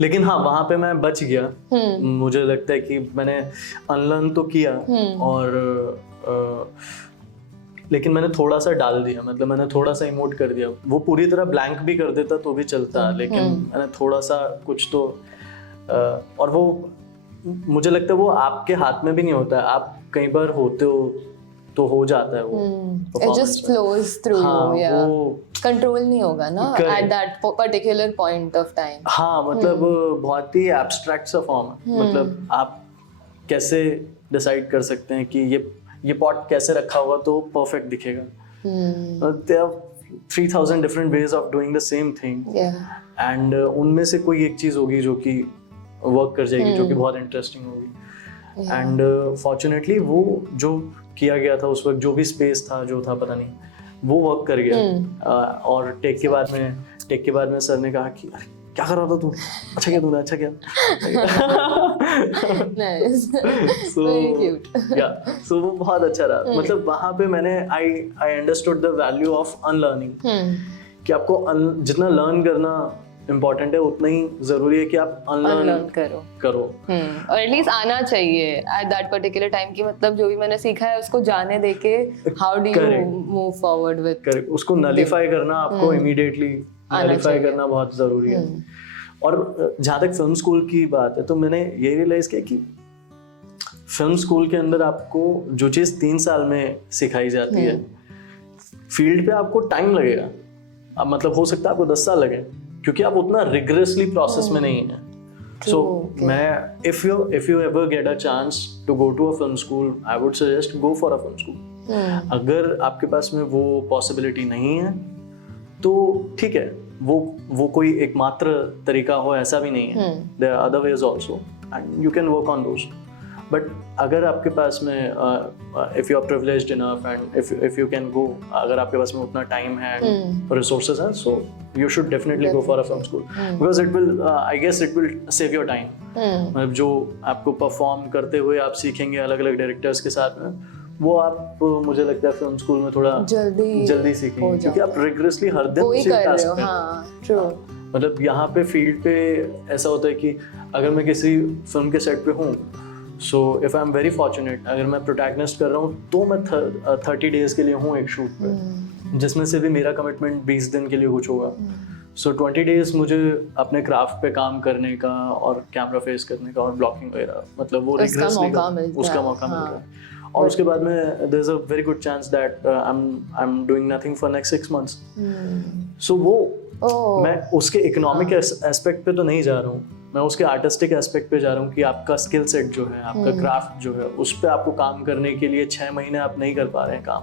लेकिन हाँ वहाँ पे मैं बच गया. मुझे लगता है कि मैंने अनलर्न तो किया और लेकिन मैंने थोड़ा सा डाल दिया, मतलब मैंने थोड़ा सा इमोट कर दिया. वो पूरी तरह ब्लैंक भी कर देता तो भी चलता, लेकिन मैंने थोड़ा सा कुछ तो और वो मुझे लगता है वो आपके हाथ में भी नहीं होता है. आप कई बार होते हो तो हो जाता है वो. It just flows through you, yeah. Control नहीं होगा ना at that particular point of time. हाँ, मतलब बहुत ही एब्स्ट्रैक्ट सा फॉर्म है. मतलब आप कैसे डिसाइड कर सकते हैं कि ये पॉट कैसे रखा होगा तो परफेक्ट दिखेगा. There are 3000 different ways of doing the same thing. Yeah. And उनमें से कोई एक चीज होगी जो कि वर्क कर जाएगी, जो कि बहुत इंटरेस्टिंग होगी. एंड फॉर्चुनेटली वो जो किया गया था उस वक्त, जो भी स्पेस था जो था पता नहीं, वो वर्क कर गया. और टेक के बाद में सर ने कहा कि अरे क्या कर रहा था तू, अच्छा किया तूने, अच्छा किया. Nice. Very cute. So वो बहुत अच्छा रहा. मतलब वहाँ पे मैंने I understood the value of unlearning. कि आपको जितना लर्न करना इम्पोर्टेंट है उतना ही जरूरी है कि आप अनलर्न अनलर्न करो और एटलीस्ट आना चाहिए एट दैट पर्टिकुलर टाइम की मतलब जो भी मैंने सीखा है उसको जाने देके how do you move forward with correct उसको नलीफाई करना आपको इमीडिएटली नलीफाई करना बहुत जरूरी है। और जहाँ तक फिल्म स्कूल की बात है तो मैंने ये रियलाइज किया कि फिल्म स्कूल के अंदर आपको जो चीज़ 3 साल में सिखाई जाती है फील्ड पे आपको टाइम लगेगा। अब मतलब हो सकता है आपको 10 साल लगे क्योंकि आप उतना रिगरसली प्रोसेस में नहीं है। सो मैं if you ever get a chance to go to a film school I would suggest go for a film school. अगर आपके पास में वो पॉसिबिलिटी नहीं है तो ठीक है वो कोई एकमात्र तरीका हो ऐसा भी नहीं है। There are other ways also and you can work on those. But अगर आपके पास में if you are privileged enough and if you can go अगर आपके पास में उतना टाइम है एंड रिसोर्सेज हैं सो you should definitely go for a film school because it will I guess it will save your time। मतलब जो आपको परफॉर्म करते हुए आप सीखेंगे अलग अलग डायरेक्टर्स के साथ में वो आप मुझे लगता है फिल्म स्कूल में थोड़ा जल्दी सीखेंगे क्योंकि आप रिगरसली हर दिन सीख रहे हो। ट्रू मतलब यहाँ पे फील्ड पे ऐसा होता है कि अगर मैं किसी फिल्म के सेट पे हूँ so if I am very fortunate अगर मैं प्रोटैगनिस्ट कर रहा हूँ तो मैं 30 डेज के लिए हूँ एक शूट पे जिसमें से भी मेरा कमिटमेंट 20 दिन के लिए कुछ होगा। सो 20 डेज मुझे अपने क्राफ्ट पे काम करने का और कैमरा फेस करने का और ब्लॉकिंग वगैरह मतलब वो उसका मौका मिलता है। और उसके बाद में there is a very good chance that I am doing nothing for next 6 months। So वो मैं उसके इकोनॉमिक एस्पेक्ट पे तो नहीं जा रहा हूँ मैं उसके आर्टिस्टिक एस्पेक्ट पे जा रहा हूँ कि आपका स्किल सेट जो है आपका क्राफ्ट जो है उस पर आपको काम करने के लिए 6 महीने आप नहीं कर पा रहे हैं काम।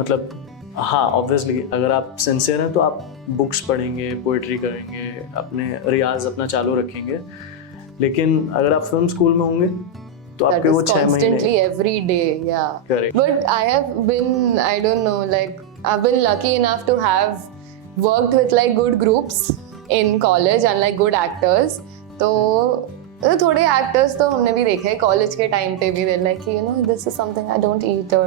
मतलब हाँ ऑब्वियसली अगर आप सिंसियर हैं तो आप बुक्स पढ़ेंगे पोइट्री करेंगे अपने रियाज अपना चालू रखेंगे लेकिन अगर आप फिल्म स्कूल में होंगे तो आपके वो 6 महीने every day Correct. But I have been I don't know like I've been lucky enough to have worked with like good groups in college and like good actors तो थोड़े एक्टर्स तो हमने भी देखे कॉलेज के टाइम पे भी there like you know this is something I don't eat और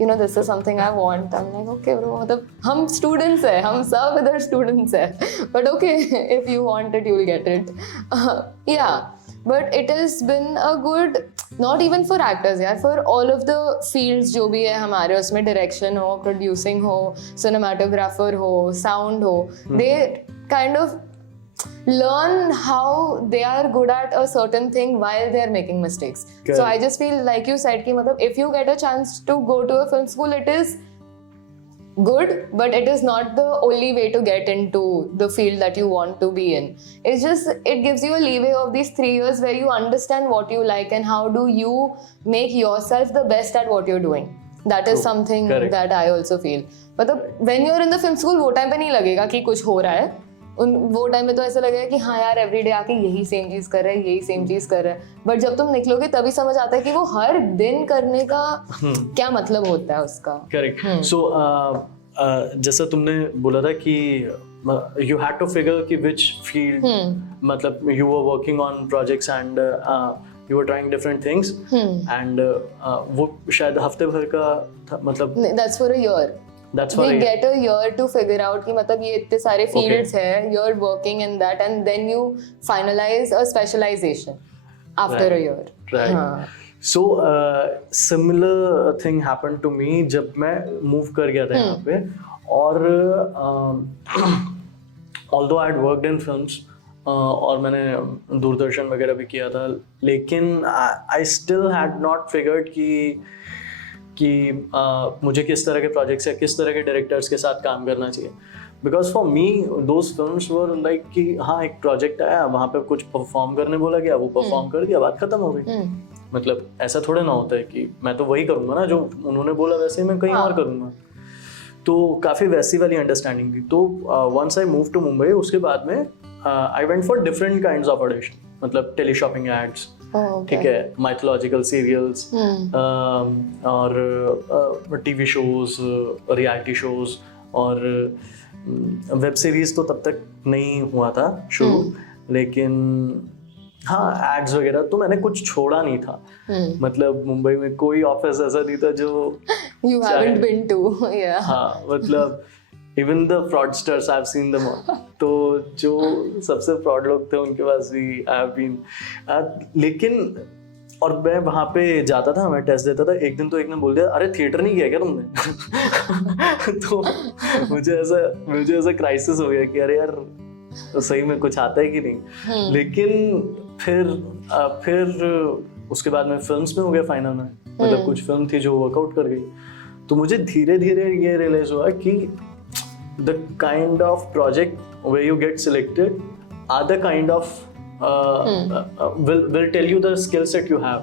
you know this is something I want I am like okay bro मतलब हम स्टूडेंट्स हैं हम सब इधर स्टूडेंट्स हैं but okay if you want it you will get it या but it has been a good not even for actors यार for all of the fields जो भी है हमारे उसमें डायरेक्शन हो प्रोड्यूसिंग हो सिनेमाटोग्राफर हो साउंड हो they kind of learn how they are good at a certain thing while they are making mistakes. Okay. So I just feel like you said ki matlab if you get a chance to go to a film school it is good but it is not the only way to get into the field that you want to be in. It's just it gives you a leeway of these 3 years where you understand what you like and how do you make yourself the best at what you're doing. That is something Correct. That I also feel. मतलब when you're in the film school वो time पे नहीं लगेगा कि कुछ हो रहा है वो टाइम में तो ऐसा लगेगा कि हाँ यार एवरीडे आके यही सेम चीज कर रहा है यही सेम चीज कर रहा है बट जब तुम निकलोगे तभी समझ आता है कि वो हर दिन करने का क्या मतलब होता है उसका। करेक्ट। सो जैसा तुमने बोला था कि you had to figure कि which field मतलब you were working on projects and you were trying different things and वो शायद हफ्ते भर का था मतलब that's for a year. We get a year to figure out कि मतलब ये इतने सारे fields है you're working in that and then you finalize a specialization after a year. Right. So similar thing happened to me जब मैं move कर गया था यहाँ पे और although I had worked in films और मैंने दूरदर्शन वगैरह भी किया था लेकिन I still had not figured कि मुझे किस तरह के प्रोजेक्ट्स या किस तरह के डायरेक्टर्स के साथ काम करना चाहिए because for me those films were like कि हाँ एक प्रोजेक्ट आया वहाँ पे कुछ परफॉर्म करने बोला गया वो परफॉर्म कर दिया बात खत्म हो गई। मतलब ऐसा थोड़ा ना होता है कि मैं तो वही करूँगा ना जो उन्होंने बोला वैसे मैं कहीं और करूँगा तो काफ़ी वैसी वाली अंडरस्टैंडिंग थी। तो once I move to Mumbai उसके बाद में I went for different kinds of audition मतलब टेली शॉपिंग एड्स ठीक है माइथोलॉजिकल सीरियल्स और टीवी शोज रियलिटी शोज और वेब सीरीज तो तब तक नहीं हुआ था शुरू लेकिन हाँ एड्स वगैरह तो मैंने कुछ छोड़ा नहीं था। मतलब मुंबई में कोई ऑफिस ऐसा नहीं था जो you haven't been to yeah हाँ मतलब even the fraudsters I have seen them all. तो जो सबसे फ्रॉड लोग थे उनके पास भी आई हैव बीन. लेकिन और मैं वहाँ पे जाता था, मैं टेस्ट देता था. एक दिन तो एक ने बोल दिया, अरे थिएटर नहीं किया क्या तुमने? तो मुझे ऐसा क्राइसिस हो गया कि अरे यार तो सही में कुछ आता है कि नहीं. लेकिन फिर उसके बाद मैं फिल्म्स में हो गया फाइनल में. मतलब कुछ फिल्म थी जो वर्कआउट कर गई. तो मुझे धीरे धीरे ये रियलाइज हुआ कि the kind of project where you get selected are the kind of will tell you the skill set you have.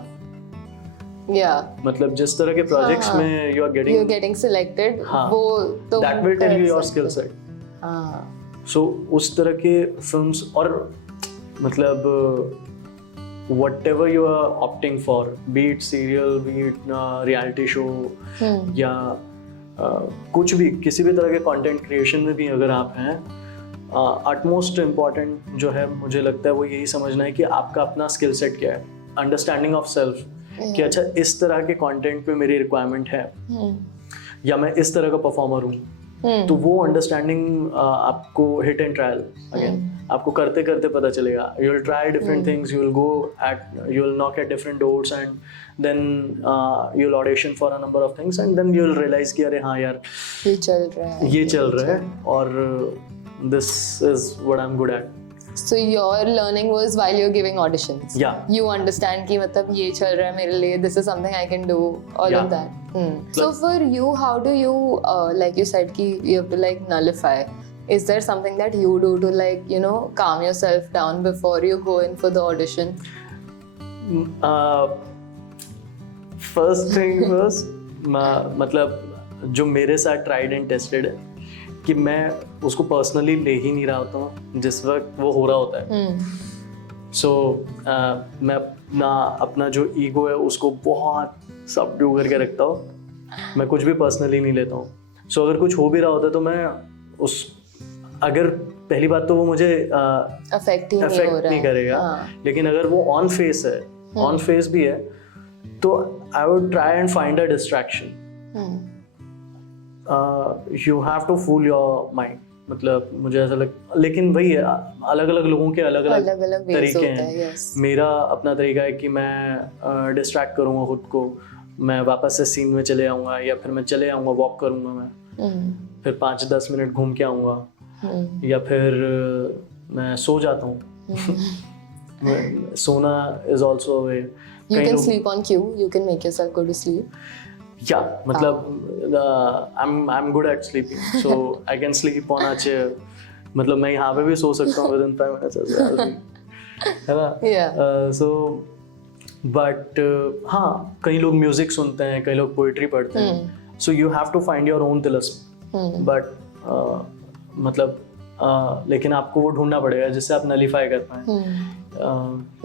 Yeah. मतलब जिस तरह के प्रोजेक्ट्स में you're getting selected, वो तो that will tell you your skill set. So उस तरह के films और मतलब whatever you are opting for, be it serial, be it reality show या कुछ भी किसी भी तरह के content creation में भी अगर आप हैं, utmost important जो है मुझे लगता है वो यही समझना है कि आपका अपना स्किल सेट क्या है. अंडरस्टैंडिंग ऑफ सेल्फ कि अच्छा इस तरह के कंटेंट पे मेरी रिक्वायरमेंट है या मैं इस तरह का परफॉर्मर हूँ. तो वो अंडरस्टैंडिंग आपको हिट एंड ट्रायल अगेन आपको करते करते पता चलेगा. You will try different things, you will knock at different doors and then you will audition for a number of things and then you will realise कि अरे हाँ यार ये चल रहा है और this is what I'm good at. So your learning was while you're giving auditions. Yeah. You understand कि मतलब ये चल रहा है मेरे लिए. This is something I can do. All of that. So for you, how do you like you said कि you have to like nullify. Is there something that you do to like calm yourself down before you go in for the audition? First thing first, मतलब जो मेरे साथ tried and tested है कि मैं उसको personally ले ही नहीं रहा होता हूँ जिस वक्त वो हो रहा होता है. सो मैं अपना जो ईगो है उसको बहुत सबड्यू करके रखता हूँ. मैं कुछ भी पर्सनली नहीं लेता हूँ. सो अगर कुछ हो भी रहा होता है तो मैं अगर पहली बात तो वो मुझे अफेक्ट नहीं करेगा. लेकिन अगर वो ऑन फेस है, ऑन फेस भी है, तो I would try and find a distraction. You have to fool your mind. मतलब मुझे ऐसा लेकिन वही है, अलग अलग लोगों के अलग अलग तरीके हैं. मेरा अपना तरीका है कि मैं डिस्ट्रैक्ट करूँगा खुद को. मैं वापस से सीन में चले आऊँगा या फिर मैं चले आऊँगा, वॉक करूँगा मैं, फिर 5-10 मिनट घूम के आऊँगा या फिर मैं सो जाता हूँ. सोना is also a way. You can sleep on cue. You can make yourself go to sleep. Yeah, मतलब I'm good at sleeping, so I can sleep on a chair. मतलब मैं यहाँ पे भी सो सकता हूँ within 5 minutes as well, है ना? Yeah. So but हाँ, कई लोग म्यूजिक सुनते हैं, कई लोग पोइट्री पढ़ते हैं. So you have to find your own tilism. But मतलब लेकिन आपको वो ढूंढना पड़ेगा जिससे आप नलीफाई कर पाएं.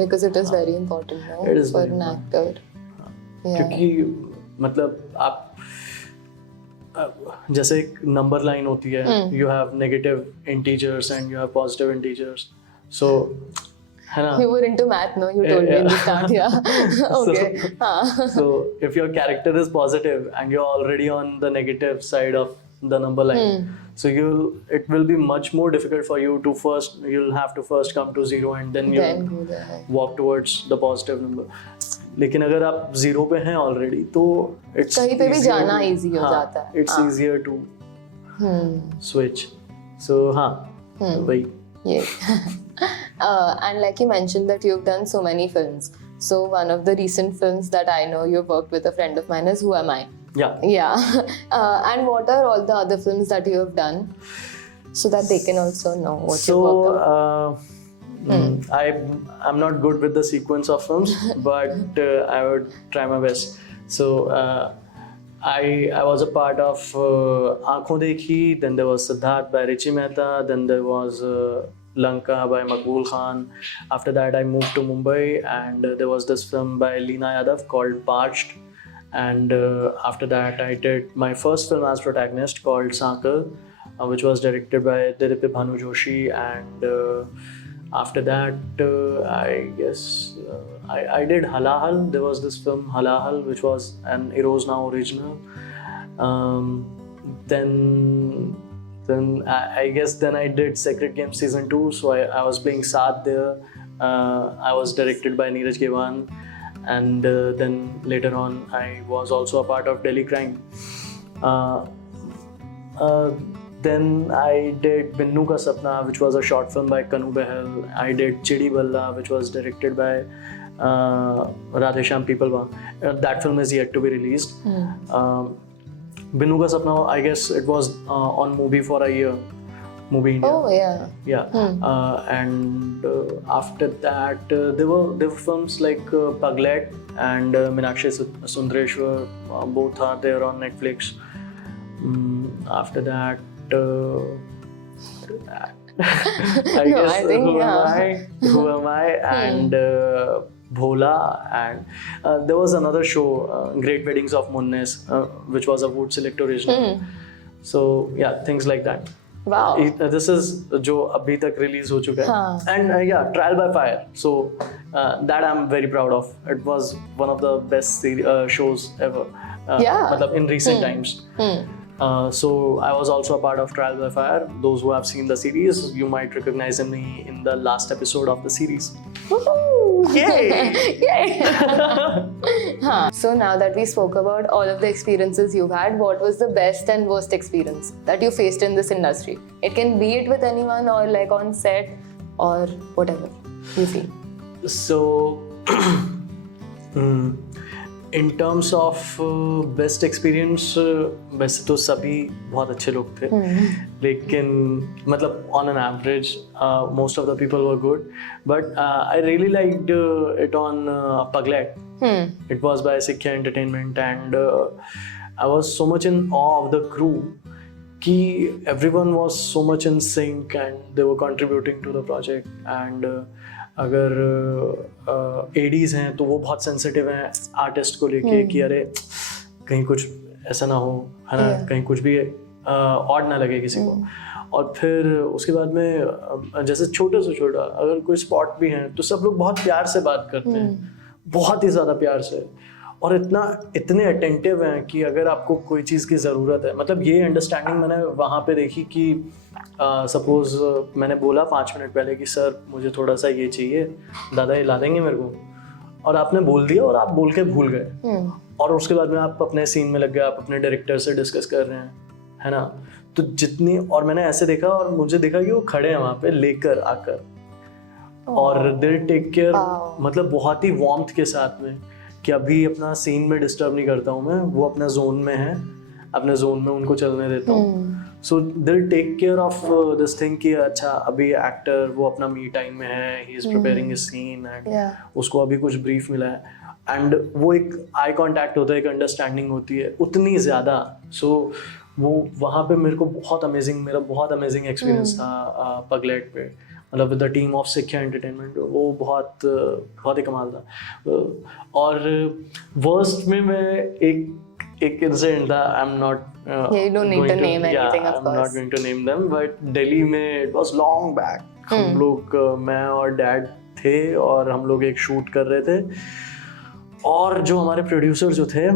Because it is very important, no? It is for very an actor. क्योंकि मतलब आप जैसे एक नंबर लाइन होती है, you have negative integers and you have positive integers. So है ना? You were into math, no? You told me in the start, yeah. Okay. So if your character is positive and you're already on the negative side of the number line, so it will be much more difficult for you to you'll have to first come to zero and then you walk towards the positive number. लेकिन अगर आप zero पे हैं already तो it's कहीं पे भी जाना इजी हो जाता है. It's easier to switch. So हाँ वही. And like you mentioned that you've done so many films. So one of the recent films that I know you've worked with a friend of mine is Who Am I? Yeah. And what are all the other films that you have done so that they can also know what you worked on? I'm not good with the sequence of films, but I would try my best. So I was a part of Aankhon Dekhi, then there was Siddharth by Richi Mehta, then there was Lanka by Maqbool Khan. After that I moved to Mumbai and there was this film by Leena Yadav called Parched. And after that I did my first film as protagonist called Saakal, which was directed by Dilip Bhanu Joshi. And after that I guess I did Halahal. There was this film Halahal which was an Eros Now original. Then Then I guess then I did Sacred Games season 2, so I was playing Saad there. I was directed by Neeraj Gewan, and then later on I was also a part of Delhi Crime. Then I did Binnu Ka Sapna, which was a short film by Kanu Behal. I did Chidi Balla, which was directed by Radheshyam Peoplewah. That film is yet to be released. Binnu Ka Sapna, I guess it was on Movie for a year. Movie India. Oh yeah. Yeah. And after that, there were films like Paglet and Meenakshi Sundareshwar. Both are there on Netflix. After that, I guess I think, Who Am I and Bhola, and there was another show, Great Weddings of Munnes, which was a Wood Select original. So yeah, things like that. Wow. This is जो अभी तक release हो चुका है. And yeah, Trial by Fire. So that I'm very proud of. It was one of the best shows ever. Yeah. मतलब in recent times. So I was also a part of Trial by Fire. Those who have seen the series, you might recognize me in the last episode of the series. Woohoo! Yay! Yay! So now that we spoke about all of the experiences you've had, what was the best and worst experience that you faced in this industry? It can be it with anyone or like on set or whatever you feel. So in terms of best experience, वैसे तो सभी बहुत अच्छे लोग थे, लेकिन मतलब on an average most of the people were good, but I really liked it on Paglet. It was by Sikhya Entertainment, and I was so much in awe of the crew कि everyone was so much in sync and they were contributing to the project. And अगर Aedes हैं तो वो बहुत sensitive हैं artist को लेके कि अरे कहीं कुछ ऐसा ना हो, है ना, कहीं कुछ भी ऑड ना लगे किसी को. और फिर उसके बाद में जैसे छोटे से छोटा अगर कोई स्पॉट भी है तो सब लोग बहुत प्यार से बात करते हैं, बहुत ही ज़्यादा प्यार से, और इतने अटेंटिव हैं कि अगर आपको कोई चीज़ की ज़रूरत है, मतलब ये अंडरस्टैंडिंग मैंने वहाँ पे देखी कि सपोज मैंने बोला 5 मिनट पहले कि सर मुझे थोड़ा सा ये चाहिए, दादा ये ला देंगे मेरे को, और आपने बोल दिया और आप बोल के भूल गए, और उसके बाद में आप अपने सीन में लग गए, आप अपने डायरेक्टर से डिस्कस कर रहे हैं, है ना. तो जितनी, और मैंने ऐसे देखा और मुझे देखा कि वो खड़े हैं वहाँ पे लेकर आकर, और दे टेक केयर, मतलब बहुत ही वार्मथ के साथ में कि अभी अपना सीन में डिस्टर्ब नहीं करता हूँ मैं, वो अपना जोन में है, अपने जोन में उनको चलने देता हूँ. So they take care of this thing कि अच्छा अभी एक्टर वो अपना मी टाइम में है, he is preparing his scene and उसको अभी कुछ ब्रीफ मिला है, एंड वो एक आई कांटेक्ट होता है, एक अंडरस्टैंडिंग होती है उतनी ज़्यादा. सो वो वहाँ पे मेरा बहुत अमेजिंग एक्सपीरियंस था पगलेट पे, मतलब विद द टीम ऑफ सिख्या एंटरटेनमेंट. वो बहुत ही कमाल था. और वर्स्ट में मैं एक इंसिडेंट था, I am not going to name them, but Delhi में इट वाज लॉन्ग बैक. हम लोग, मैं और डैड थे और हम लोग एक शूट कर रहे थे, और जो हमारे प्रोड्यूसर जो थे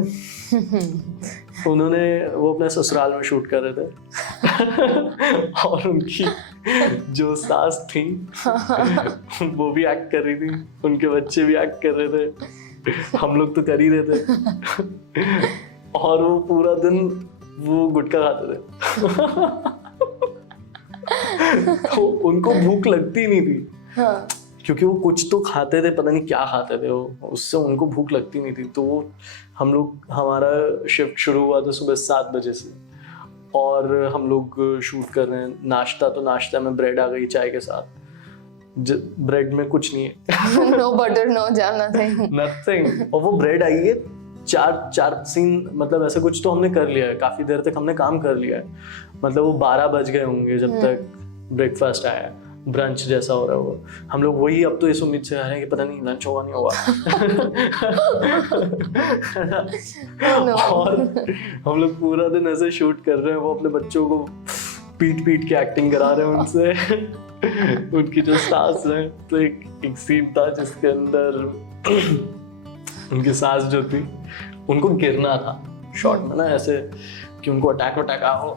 उन्होंने वो अपने ससुराल में शूट कर रहे थे और उनकी जो सास थी वो भी एक्ट कर रही थी, उनके बच्चे भी एक्ट कर रहे थे, हम लोग तो कर ही रहे थे, और वो पूरा दिन वो गुटखा खाते थे. तो उनको भूख लगती नहीं थी, क्योंकि वो कुछ तो खाते थे, पता नहीं क्या खाते थे वो, उससे उनको भूख लगती नहीं थी. तो वो हमारा शिफ्ट शुरू हुआ था सुबह 7 बजे से, और हम लोग शूट कर रहे हैं. नाश्ता में ब्रेड आ गई चाय के साथ, ब्रेड में कुछ नहीं है, no butter no jam nothing. और वो ब्रेड आई है, चार सीन, मतलब ऐसा कुछ तो हमने कर लिया है, काफी देर तक हमने काम कर लिया है, मतलब वो 12 बज गए होंगे जब तक ब्रेकफास्ट आया, ब्रंच जैसा हो रहा है वो. हम लोग वही अब तो इस उम्मीद से आ रहे हैं कि पता नहीं लंच होगा नहीं होगा. और हम लोग पूरा दिन ऐसे शूट कर रहे हैं, वो अपने बच्चों को पीट के एक्टिंग करा रहे हैं उनसे. उनकी जो सास है, तो एक सीन था जिसके अंदर उनकी सास जो थी उनको गिरना था शॉट में ना, ऐसे कि उनको अटैक आओ,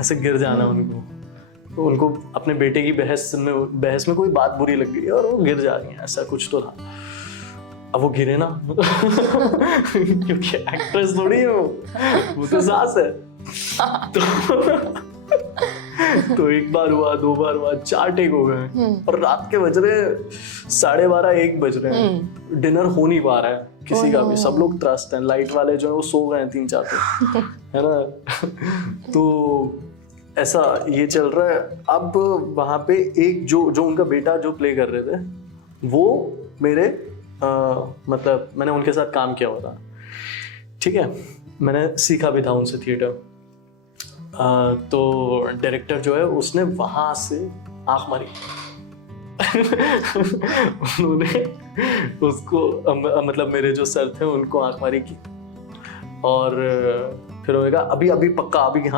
ऐसे गिर जाना उनको, तो उनको अपने बेटे की बहस में कोई बात बुरी लग गई और वो गिर जा रही है, ऐसा कुछ तो था। अब वो गिरे ना क्योंकि एक्ट्रेस थोड़ी है वो तो सास है। तो एक बार हुआ, 2 बार हुआ, 4 टेक हो गए और रात के बज रहे 12:30 1 बज रहे हैं, डिनर हो नहीं पा रहा है किसी का भी, सब लोग त्रस्त हैं, लाइट वाले जो है वो सो गए हैं 3-4 तो, है ना। तो ऐसा ये चल रहा है। अब वहां पे एक जो उनका बेटा जो प्ले कर रहे थे वो मेरे मतलब मैंने उनके साथ काम किया हुआ था, ठीक है, मैंने सीखा भी था उनसे थिएटर। तो डायरेक्टर जो है उसने वहां से आंख मारी उन्होंने उसको मतलब मेरे जो सर थे उनको आंख मारी की और फिर होएगा अभी पक्का, अभी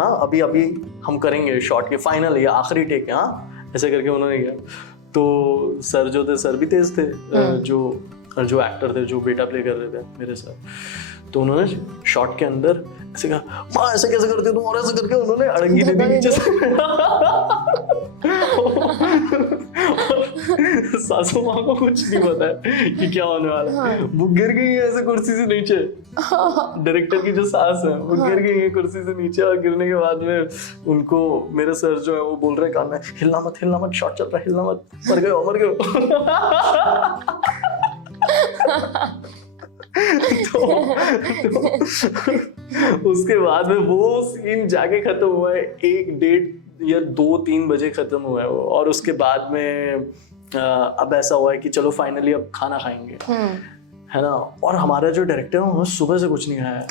हम करेंगे शॉट के फाइनल या आखिरी टेक है, हाँ, ऐसे करके उन्होंने किया। तो सर जो थे, सर भी तेज थे, जो एक्टर थे जो बेटा प्ले कर रहे थे मेरे सर, तो उन्होंने शॉट के अंदर ऐसे कहा, माँ ऐसे कैसे करते हो तुम, और ऐसे करके उन्होंने अड़ंगी दे दी नीचे से। सासू माँ को कुछ नहीं पता है कि क्या होने वाला है, वो गिर गई है ऐसे कुर्सी से नीचे। डायरेक्टर की जो सास है वो गिर गई है कुर्सी से नीचे, और गिरने के बाद में उनको मेरे सर जो है वो बोल रहे कान में, हिलना मत, शॉट चल रहा है, हिलना मत, मर गए। तो उसके बाद में वो सीन जाके खत्म हुआ है 1-1.5 या 2-3 बजे खत्म हुआ है वो, और उसके बाद में अब ऐसा हुआ है कि चलो फाइनली अब खाना खाएंगे, है ना। और हमारा जो डायरेक्टर है वो सुबह से कुछ नहीं खाया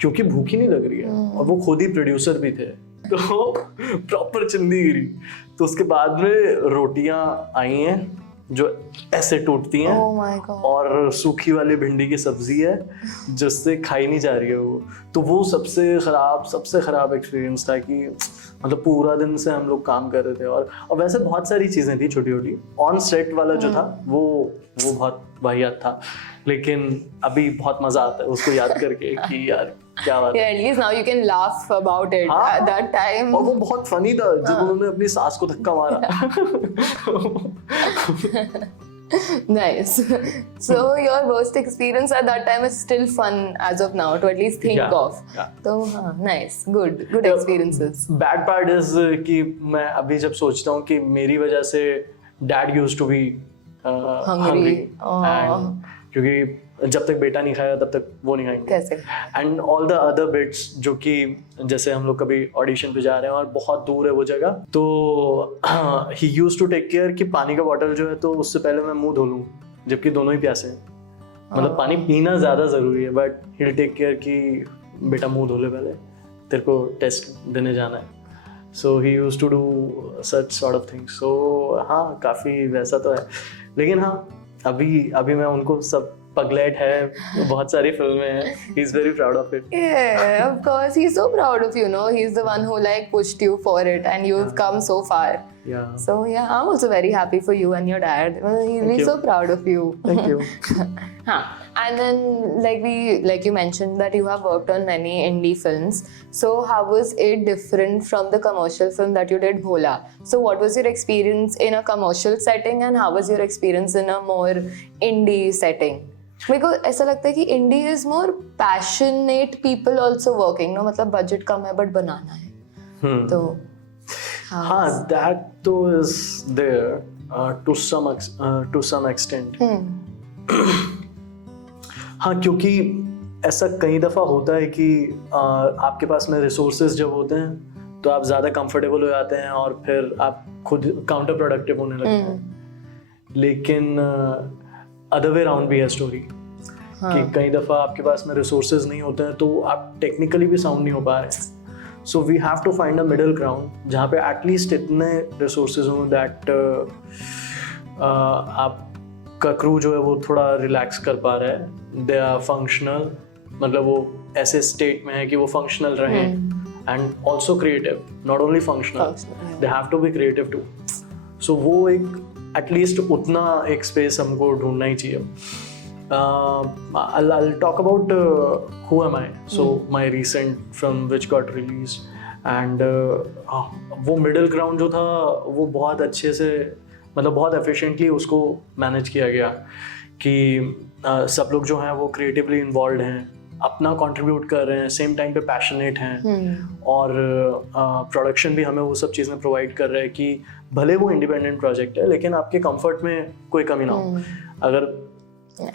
क्योंकि भूख ही नहीं लग रही है, और वो खुद ही प्रोड्यूसर भी थे, तो प्रॉपर चिंदी गिरी। तो उसके बाद में रोटियां आई हैं जो ऐसे टूटती हैं, और सूखी वाली भिंडी की सब्जी है जिससे खाई नहीं जा रही है वो। तो वो सबसे खराब एक्सपीरियंस था कि मतलब पूरा दिन से हम लोग काम कर रहे थे, और वैसे बहुत सारी चीजें थी छोटी छोटी। ऑन सेट वाला जो था वो बहुत वाहियात था, लेकिन अभी बहुत मजा आता है उसको याद करके कि यार क्या बात है। At least now you can laugh about it. At that time. और वो बहुत फनी था जब उन्होंने अपनी सास को धक्का मारा। Nice. So your worst experience at that time is still fun as of now to at least think of. So nice, good experiences. Bad part is कि मैं अभी जब सोचता हूँ कि मेरी वजह से dad used to be hungry. क्योंकि जब तक बेटा नहीं खाया तब तक वो नहीं खाएंगे। कैसे? And all the other bits, जो कि जैसे हम लोग कभी ऑडिशन पे जा रहे हैं और बहुत दूर है वो जगह, तो he used to take care कि पानी का बॉटल जो है तो उससे पहले मैं मुंह धो लूं, जबकि दोनों ही प्यासे हैं। मतलब पानी पीना ज्यादा जरूरी है, but he will take care कि बेटा मुंह धो ले पहले, तेरे को टेस्ट देने जाना है। So he used to do such sort of things. So हाँ, काफी वैसा तो है, लेकिन हाँ अभी मैं उनको सब पगलेट है, बहुत सारी फिल्में हैं, he is very proud of it. Yeah, of course, he's so proud of you, no? He's the one who like pushed you for it, and you've come so far. Yeah. So yeah, I'm also very happy for you and your dad. He'll be so proud of you. Thank you. And then like you mentioned that you have worked on many indie films. So how was it different from the commercial film that you did, Bhola? So what was your experience in a commercial setting, and how was your experience in a more indie setting? मेरे को ऐसा लगता है कि indie is more passionate people also working, no, मतलब budget कम है but बनाना है। तो हाँ, दैट तो is there to some extent. हाँ, क्योंकि ऐसा कई दफा होता है कि आपके पास में रिसोर्सेज जब होते हैं तो आप ज्यादा कंफर्टेबल हो जाते हैं और फिर आप खुद काउंटर प्रोडक्टिव होने लगते हैं। लेकिन अदर वे राउंड भी है स्टोरी, कि कई दफा आपके पास में रिसोर्सेज नहीं होते हैं तो आप टेक्निकली भी साउंड नहीं हो पा रहे। So we have to find a middle ground जहाँ पे एटलीस्ट इतने रिसोर्सेज हों दैट आपका क्रू जो है वो थोड़ा रिलैक्स कर पा रहा है, दे आर फंक्शनल, मतलब वो ऐसे स्टेट में है कि वो फंक्शनल रहे, and also creative, not only functional, they have to be creative too. So वो एक एटलीस्ट उतना एक स्पेस हमको ढूंढना ही चाहिए। I'll talk about Who Am I. So my recent film which got released, and वो मिडिल ग्राउंड जो था वो बहुत अच्छे से मतलब बहुत एफिशिएंटली उसको मैनेज किया गया कि सब लोग जो हैं वो क्रिएटिवली इन्वॉल्व हैं, अपना कंट्रीब्यूट कर रहे हैं, सेम टाइम पे पैशनेट हैं, और प्रोडक्शन भी हमें वो सब चीज़ें प्रोवाइड कर रहे हैं कि भले वो इंडिपेंडेंट प्रोजेक्ट है लेकिन आपके कंफर्ट में कोई कमी ना हो। अगर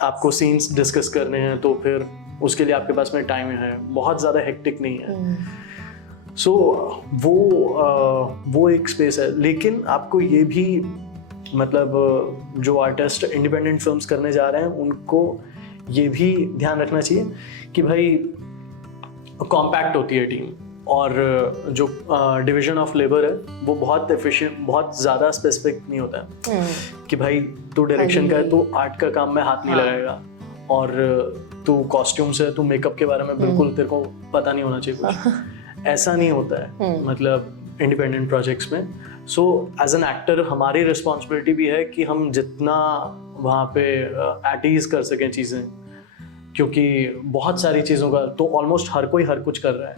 आपको सीन्स डिस्कस करने हैं तो फिर उसके लिए आपके पास में टाइम है, बहुत ज़्यादा हेक्टिक नहीं है। सो वो एक स्पेस है, लेकिन आपको ये भी मतलब जो आर्टिस्ट इंडिपेंडेंट फिल्म्स करने जा रहे हैं उनको ये भी ध्यान रखना चाहिए कि भाई कॉम्पैक्ट होती है टीम, और जो डिवीजन ऑफ लेबर है वो बहुत एफिशिएंट, बहुत ज़्यादा स्पेसिफिक नहीं होता है कि भाई तू डायरेक्शन का है तो आर्ट का काम में हाथ नहीं लगाएगा, और तू कॉस्ट्यूम से तू मेकअप के बारे में बिल्कुल तेरे को पता नहीं होना चाहिए कुछ। ऐसा नहीं होता है मतलब इंडिपेंडेंट प्रोजेक्ट्स में। सो एज एन एक्टर हमारी रिस्पॉन्सिबिलिटी भी है कि हम जितना वहाँ पे एट ईज कर सकें चीज़ें, क्योंकि बहुत सारी चीज़ों का तो ऑलमोस्ट हर कोई हर कुछ कर रहा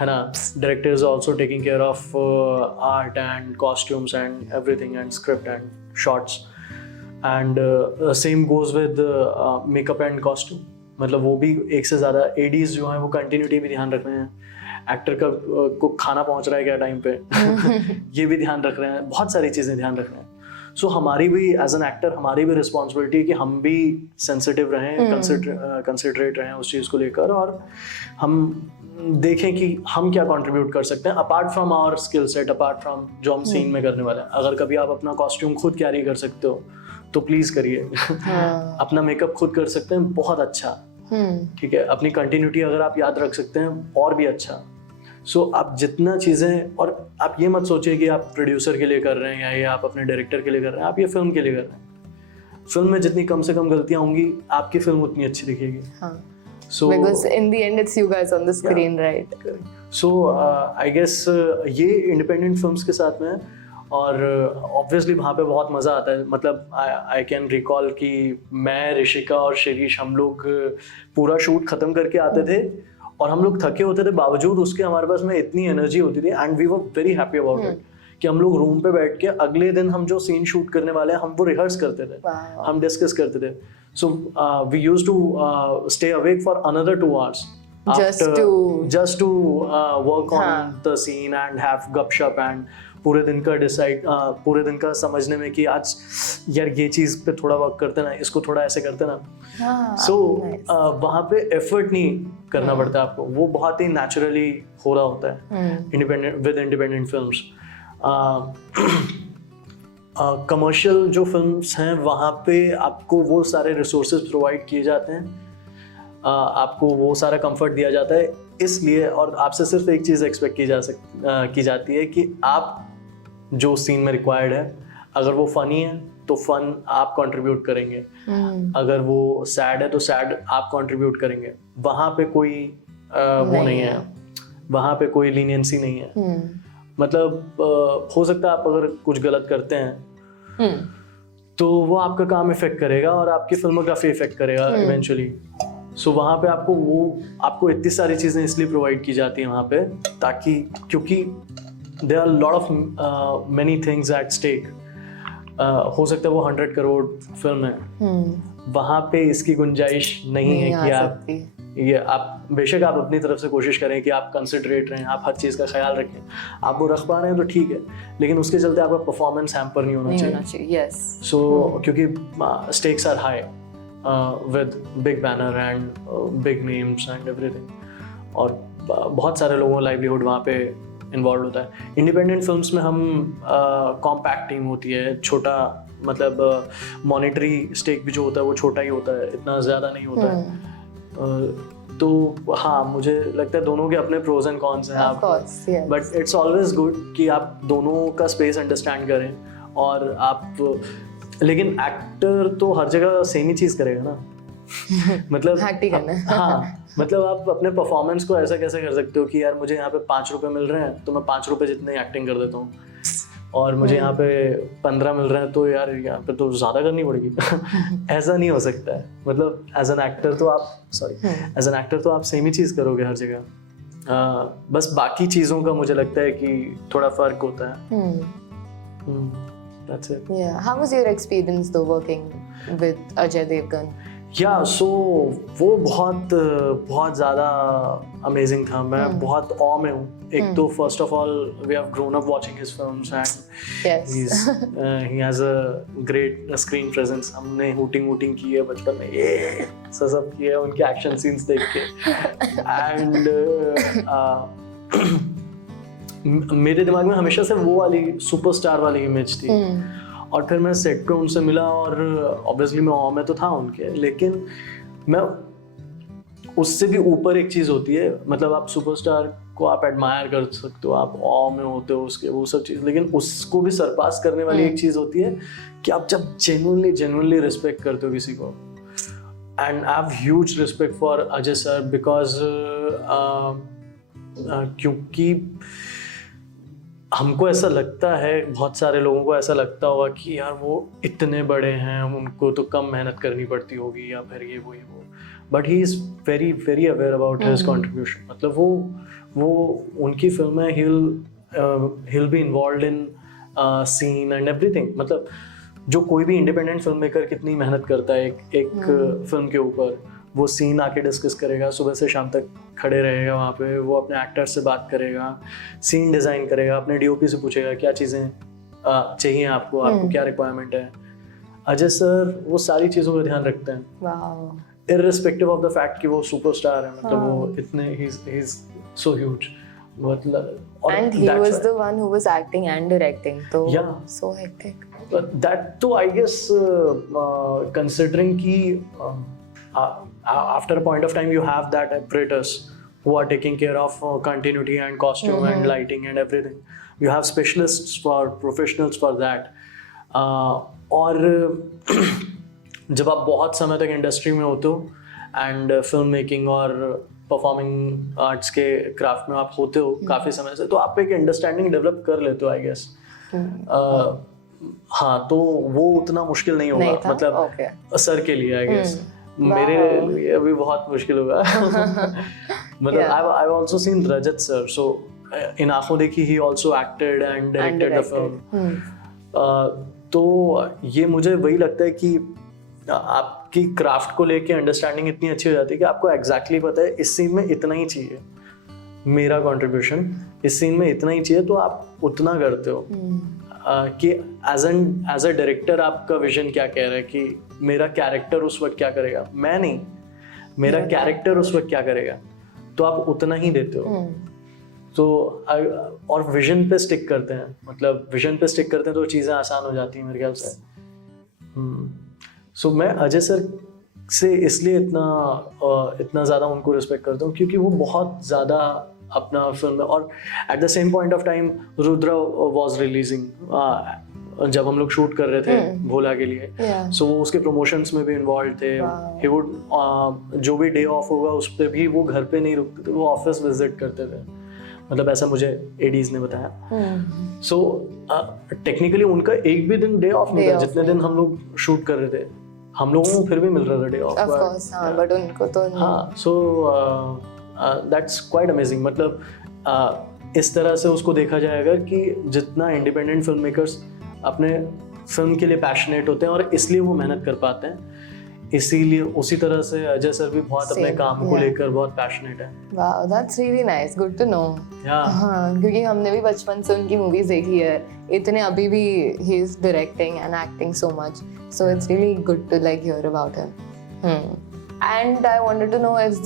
है ना। Director is also taking care of art and costumes and everything and script and shorts, and same goes with makeup and costume. मतलब वो भी एक से ज़्यादा एडीज जो हैं वो कंटिन्यूटी भी ध्यान रख रहे हैं, एक्टर का को खाना पहुंच रहा है क्या टाइम पे ये भी ध्यान रख रहे हैं, बहुत सारी चीज़ें ध्यान रख रहे हैं। सो हमारी भी एज एन एक्टर हमारी भी रिस्पॉन्सिबिलिटी है कि हम भी सेंसिटिव रहें, कंसिडरेट रहें उस चीज़ को लेकर, और हम देखें कि हम क्या कंट्रीब्यूट कर सकते हैं apart from our skill set, apart from जो हम सीन में करने वाले हैं। अगर कभी आप अपना कॉस्ट्यूम खुद कैरी कर सकते हो तो प्लीज़ करिए। अपना मेकअप खुद कर सकते हैं, बहुत अच्छा, ठीक है। अपनी कंटिन्यूटी अगर आप याद रख सकते हैं और भी अच्छा। सो आप जितना चीज़ें, और आप ये मत सोचिए कि आप प्रोड्यूसर के लिए कर रहे हैं या ये आप अपने डायरेक्टर के लिए कर रहे हैं, आप ये फिल्म के लिए कर रहे हैं। फिल्म में जितनी कम से कम गलतियां होंगी आपकी फिल्म उतनी अच्छी दिखेगी। So because in the end it's you guys on the screen, right? So I guess ये इंडिपेंडेंट फिल्म्स के साथ में, और ऑब्वियसली वहाँ पे बहुत मज़ा आता है। मतलब आई कैन रिकॉल कि मैं, ऋषिका और शिरीष हम लोग पूरा शूट ख़त्म करके आते थे और हम लोग थके होते थे, बावजूद उसके हमारे पास में इतनी एनर्जी होती थी, and we were very happy about it कि हम लोग रूम पे बैठ के अगले दिन हम जो सीन शूट करने वाले हैं हम वो रिहर्स करते थे, हम डिस्कस करते थे। So we used to stay awake for another 2 hours just to work on the scene and have गपशप एंड पूरे दिन का समझने में कि आज यार ये चीज़ पे थोड़ा वर्क करते ना, इसको थोड़ा ऐसे करते ना। सो वहाँ पे एफर्ट नहीं करना पड़ता आपको, वो बहुत ही नेचुरली हो रहा होता है इंडिपेंडेंट फिल्म्स। कमर्शियल जो फिल्म्स हैं वहाँ पे आपको वो सारे रिसोर्सेज प्रोवाइड किए जाते हैं, आपको वो सारा कंफर्ट दिया जाता है इसलिए, और आपसे सिर्फ एक चीज़ एक्सपेक्ट की जाती है कि आप जो सीन में रिक्वायर्ड है, अगर वो फनी है तो फन आप कंट्रीब्यूट करेंगे, अगर वो सैड है तो सैड आप कंट्रीब्यूट करेंगे। वहाँ पे कोई वो नहीं है, वहाँ पे कोई लीनियंसी नहीं है। मतलब हो सकता है आप अगर कुछ गलत करते हैं तो वो आपका काम इफेक्ट करेगा और आपकी फिल्मोग्राफी इफेक्ट करेगा इवेंचुअली। सो वहाँ पे आपको इतनी सारी चीज़ें इसलिए प्रोवाइड की जाती हैं वहाँ पे, ताकि क्योंकि there are lot of many things at stake. हो सकता है वो 100 करोड़ फिल्म है, वहाँ पे इसकी गुंजाइश नहीं है कि आप बेशक आप अपनी तरफ से कोशिश करें कि आप कंसिडरेट रहें, आप हर चीज़ का ख्याल रखें, आप वो रख पा रहे हैं तो ठीक है, लेकिन उसके चलते आपका परफॉर्मेंस हैम्पर नहीं होना चाहिए। सो क्योंकि stakes are high with big banner and big names and everything, और बहुत सारे लोगों का लाइवलीहुड वहाँ पे इन्वॉल्व होता है। इंडिपेंडेंट फिल्म्स में हम कॉम्पैक्ट टीम होती है, छोटा मतलब मॉनेटरी स्टेक भी जो होता है वो छोटा ही होता है, इतना ज़्यादा नहीं होता है। तो हाँ, मुझे लगता है दोनों के अपने प्रोज एंड कॉन्स हैं, बट इट्स ऑलवेज गुड कि आप दोनों का स्पेस अंडरस्टैंड करें, और आप लेकिन एक्टर तो हर जगह सेम ही चीज़ करेगा ना। मतलब हाँ, मतलब आप अपने परफॉर्मेंस को ऐसा कैसे कर सकते हो कि यार मुझे यहाँ पे 5 रुपए मिल रहे हैं तो मैं 5 रुपए जितने एक्टिंग कर देता हूँ। और मुझे यहाँ पे 15 मिल रहे हैं तो यार यहाँ पे तो ज़्यादा करनी पड़ेगी। ऐसा नहीं हो सकता है। मतलब एज एन एक्टर तो आप सेम ही चीज़ करोगे हर जगह। बस बाकी चीज़ों का मुझे लगता है कि थोड़ा फर्क होता है। That's it. Yeah. How was your experience though working with Ajay Devgan? या सो वो बहुत ज़्यादा अमेजिंग था। मैं बहुत ऑ में हूँ। एक तो first of all we have grown up watching his films and he has a great screen presence. हमने हूटिंग की है बचपन में, ये सब किया है उनके एक्शन सीन्स देख के। एंड मेरे दिमाग में हमेशा से वो वाली सुपरस्टार वाली इमेज थी। और फिर मैं सेट पे उनसे मिला और ऑब्वियसली मैं ऑ में तो था उनके, लेकिन मैं उससे भी ऊपर एक चीज़ होती है। मतलब आप सुपरस्टार को आप एडमायर कर सकते हो, आप ऑ में होते हो उसके, वो सब चीज़, लेकिन उसको भी सरपास करने वाली एक चीज़ होती है कि आप जब जेन्युइनली रिस्पेक्ट करते हो किसी को। And I have huge respect for Ajay sir because क्योंकि हमको ऐसा लगता है, बहुत सारे लोगों को ऐसा लगता होगा कि यार वो इतने बड़े हैं, उनको तो कम मेहनत करनी पड़ती होगी या फिर ये वो, but he is very very aware about his contribution. मतलब वो उनकी फिल्म है, he will be involved in scene and everything. मतलब जो कोई भी इंडिपेंडेंट फिल्म मेकर कितनी मेहनत करता है एक फिल्म के ऊपर, वो सीन आके डिस्कस करेगा, सुबह से शाम तक खड़े रहेगा वहाँ पे, वो अपने एक्टर्स से बात करेगा, सीन डिज़ाइन करेगा, अपने डीओपी से पूछेगा क्या चीज़ें चाहिए आपको क्या रिक्वायरमेंट है। अजय सर वो सारी चीज़ों का ध्यान रखते हैं इररिस्पेक्टिव ऑफ द फैक्ट कि वो सुपरस्टार है। मतलब वो इतने ही इज सो ह्यूज। मतलब and he was the one who was acting and directing, so yeah, so hectic. That तो I guess considering कि after a point of time you have that apparatus who are taking care of continuity and costume and lighting and everything. You have specialists for professionals for that. और जब आप बहुत समय तक industry में होते हो एंड फिल्म मेकिंग और परफॉर्मिंग आर्ट्स के क्राफ्ट में आप होते हो काफ़ी समय से, तो आप एक अंडरस्टैंडिंग डेवलप कर लेते हो आई गेस। हाँ, तो वो उतना मुश्किल नहीं होगा मतलब सर के लिए आई गेस। मेरे लिए अभी बहुत मुश्किल होगा। मतलब I also seen Rajat sir, so in आंखों देखी he also acted and directed the film. तो ये मुझे वही लगता है कि आपकी क्राफ्ट को लेके अंडरस्टैंडिंग इतनी अच्छी हो जाती है कि आपको एग्जैक्टली पता है इस सीन में इतना ही चाहिए, मेरा कंट्रीब्यूशन इस सीन में इतना ही चाहिए, तो आप उतना करते हो। कि एज अ डायरेक्टर आपका विजन क्या कह रहा है कि मेरा कैरेक्टर उस वक्त क्या करेगा, मैं नहीं, मेरा कैरेक्टर उस वक्त क्या करेगा, तो आप उतना ही देते हो। तो और विजन पे स्टिक करते हैं, मतलब विजन पे स्टिक करते हैं तो चीज़ें आसान हो जाती हैं मेरे ख्याल से। सो मैं अजय सर से इसलिए इतना ज़्यादा उनको रिस्पेक्ट करता हूँ क्योंकि वो बहुत ज़्यादा अपना फिल्म में, और at the same point of time Rudra was releasing जब हम लोग शूट कर रहे थे भोला के लिए, सो वो उसके प्रमोशंस में भी इन्वॉल्व थे। ही वुड जो भी डे ऑफ होगा उस पर भी वो घर पे नहीं रुकते थे, वो ऑफिस विजिट करते थे। मतलब ऐसा मुझे एडीज ने बताया। सो टेक्निकली उनका एक भी दिन डे ऑफ नहीं था जितने दिन हम लोग शूट कर रहे थे। हम लोगों को फिर भी मिल रहा था डे ऑफ, बट उनको तो हाँ। So that's quite amazing. मतलब इस तरह से उसको देखा जाएगा कि जितना इंडिपेंडेंट फिल्म मेकर्स अपने फिल्म के लिए पैशनेट होते हैं और इसलिए वो मेहनत कर पाते हैं, इसीलिए उसी तरह से अजय सर भी बहुत अपने काम को लेकर बहुत पैशनेट है। Wow, that's really nice, good to know. हाँ, क्योंकि हमने भी बचपन से उनकी मूवीज देखी है, इतने अभी भी he is directing and acting so much, so it's really good to like hear about him. And I wanted to know, is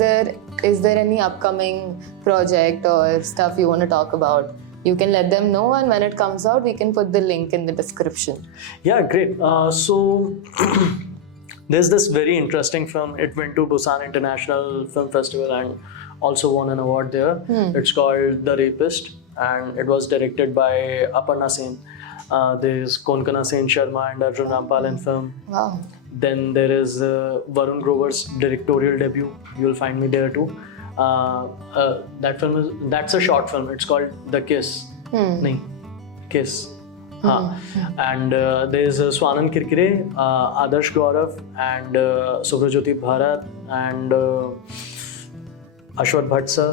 there any upcoming project or stuff you want to talk about? You can let them know, and when it comes out, we can put the link in the description. Yeah, great. So there's this very interesting film. It went to Busan International Film Festival and also won an award there. It's called The Rapist, and it was directed by Aparna Sen. There's Konkana Sen Sharma and Arjun Rampal in film. Wow. Then there is Varun Grover's directorial debut. You'll find me there too. That's a short film. It's called The Kiss. नहीं, Kiss. हाँ, and there's Swanand Kirkire, Adarsh Gaurav, and Subrajyoti Bharat, and Ashwat Bhatt sir,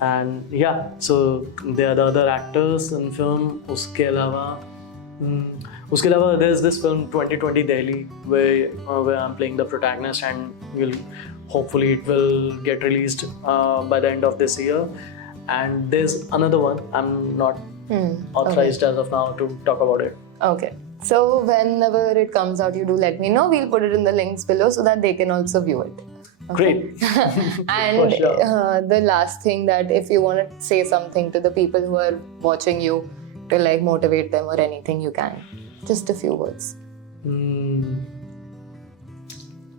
and yeah, so they are the other actors in film. उसके अलावा there's this film 2020 Delhi where I'm playing the protagonist, and hopefully it will get released by the end of this year. And there's another one, I'm not authorized as of now to talk about it. Okay. So whenever it comes out, you do let me know. We'll put it in the links below so that they can also view it. Okay? Great. And For sure. the last thing, that if you want to say something to the people who are watching you to like motivate them or anything, you can. Just a few words.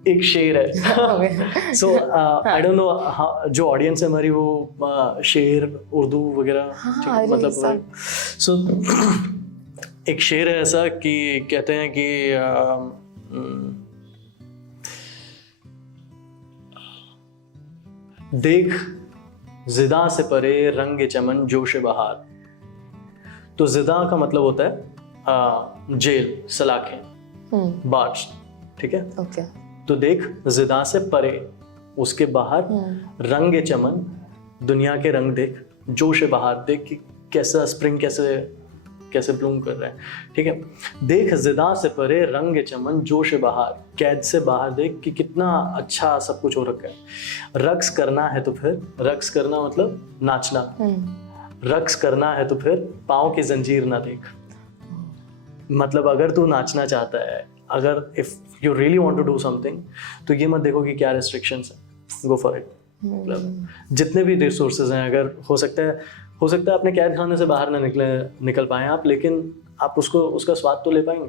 एक शेर है. Okay. So I don't know जो audience है हमारी वो शेर उर्दू वगैरह हाँ, मतलब so एक शेर है ऐसा कि कहते हैं कि देख जिदा से परे रंग चमन जोश बहार. तो जिदा का मतलब होता है जेल, सलाखें, बार्स, ठीक है. Okay. तो देख जिदा से परे, उसके बाहर रंग चमन, दुनिया के रंग देख, जोश बहार देख कि कैसा स्प्रिंग कैसे ब्लूम कर रहा है, ठीक है. देख जिदा से परे रंग चमन जोश बहार, कैद से बाहर देख कि कितना अच्छा सब कुछ हो रखा है. रक्स करना है तो फिर, रक्स करना मतलब नाचना, रक्स करना है तो फिर पाँव की जंजीर ना देख. मतलब अगर तू नाचना चाहता है, अगर if you really want to do something, तो ये मत देखो कि क्या रेस्ट्रिक्शंस है, गो फॉर इट. मतलब जितने भी रिसोर्सेज हैं, अगर हो सकता है अपने कैद खाने से बाहर ना निकल पाए आप, लेकिन आप उसका स्वाद तो ले पाएंगे.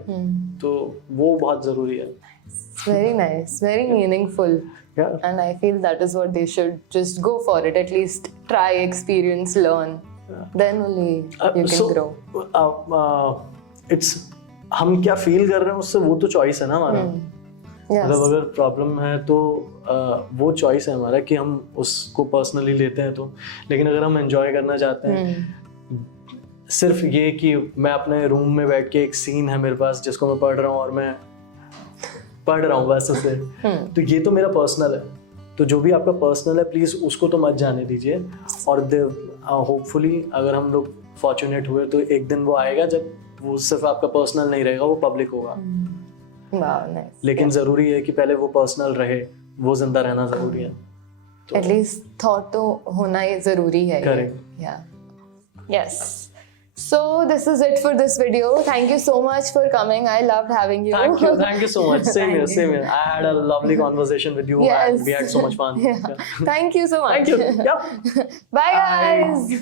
तो वो बहुत जरूरी है. Very nice, very meaningful. Yeah. And I feel that is what they should just go for it. At least try, experience, learn. Then only you can grow. It's हम क्या फील कर रहे हैं उससे, वो तो चॉइस है ना हमारा. Yes. मतलब अगर प्रॉब्लम है तो वो चॉइस है हमारा कि हम उसको पर्सनली लेते हैं तो. लेकिन अगर हम एंजॉय करना चाहते हैं, सिर्फ ये कि मैं अपने रूम में बैठ के एक सीन है मेरे पास जिसको मैं पढ़ रहा हूँ और मैं पढ़ रहा हूँ बस उसे, तो ये तो मेरा पर्सनल है. तो जो भी आपका पर्सनल है प्लीज़ उसको तो मत जाने दीजिए. और होपफुली अगर हम लोग फॉर्चुनेट हुए तो एक दिन वो आएगा जब वो सिर्फ आपका पर्सनल नहीं रहेगा, वो पब्लिक होगा. Wow, nice. लेकिन जरूरी है कि पहले वो पर्सनल रहे, वो जिंदा रहना जरूरी है. At least thought तो होना ही जरूरी है. Correct. Yeah. Yes. So this is it for this video. Thank you so much for coming. I loved having you. Thank you so much. Same here, Thank same you. here. I had a lovely conversation with you, Yes. and we had so much fun. Yeah. Thank you so much. Thank you. Yep. Bye guys.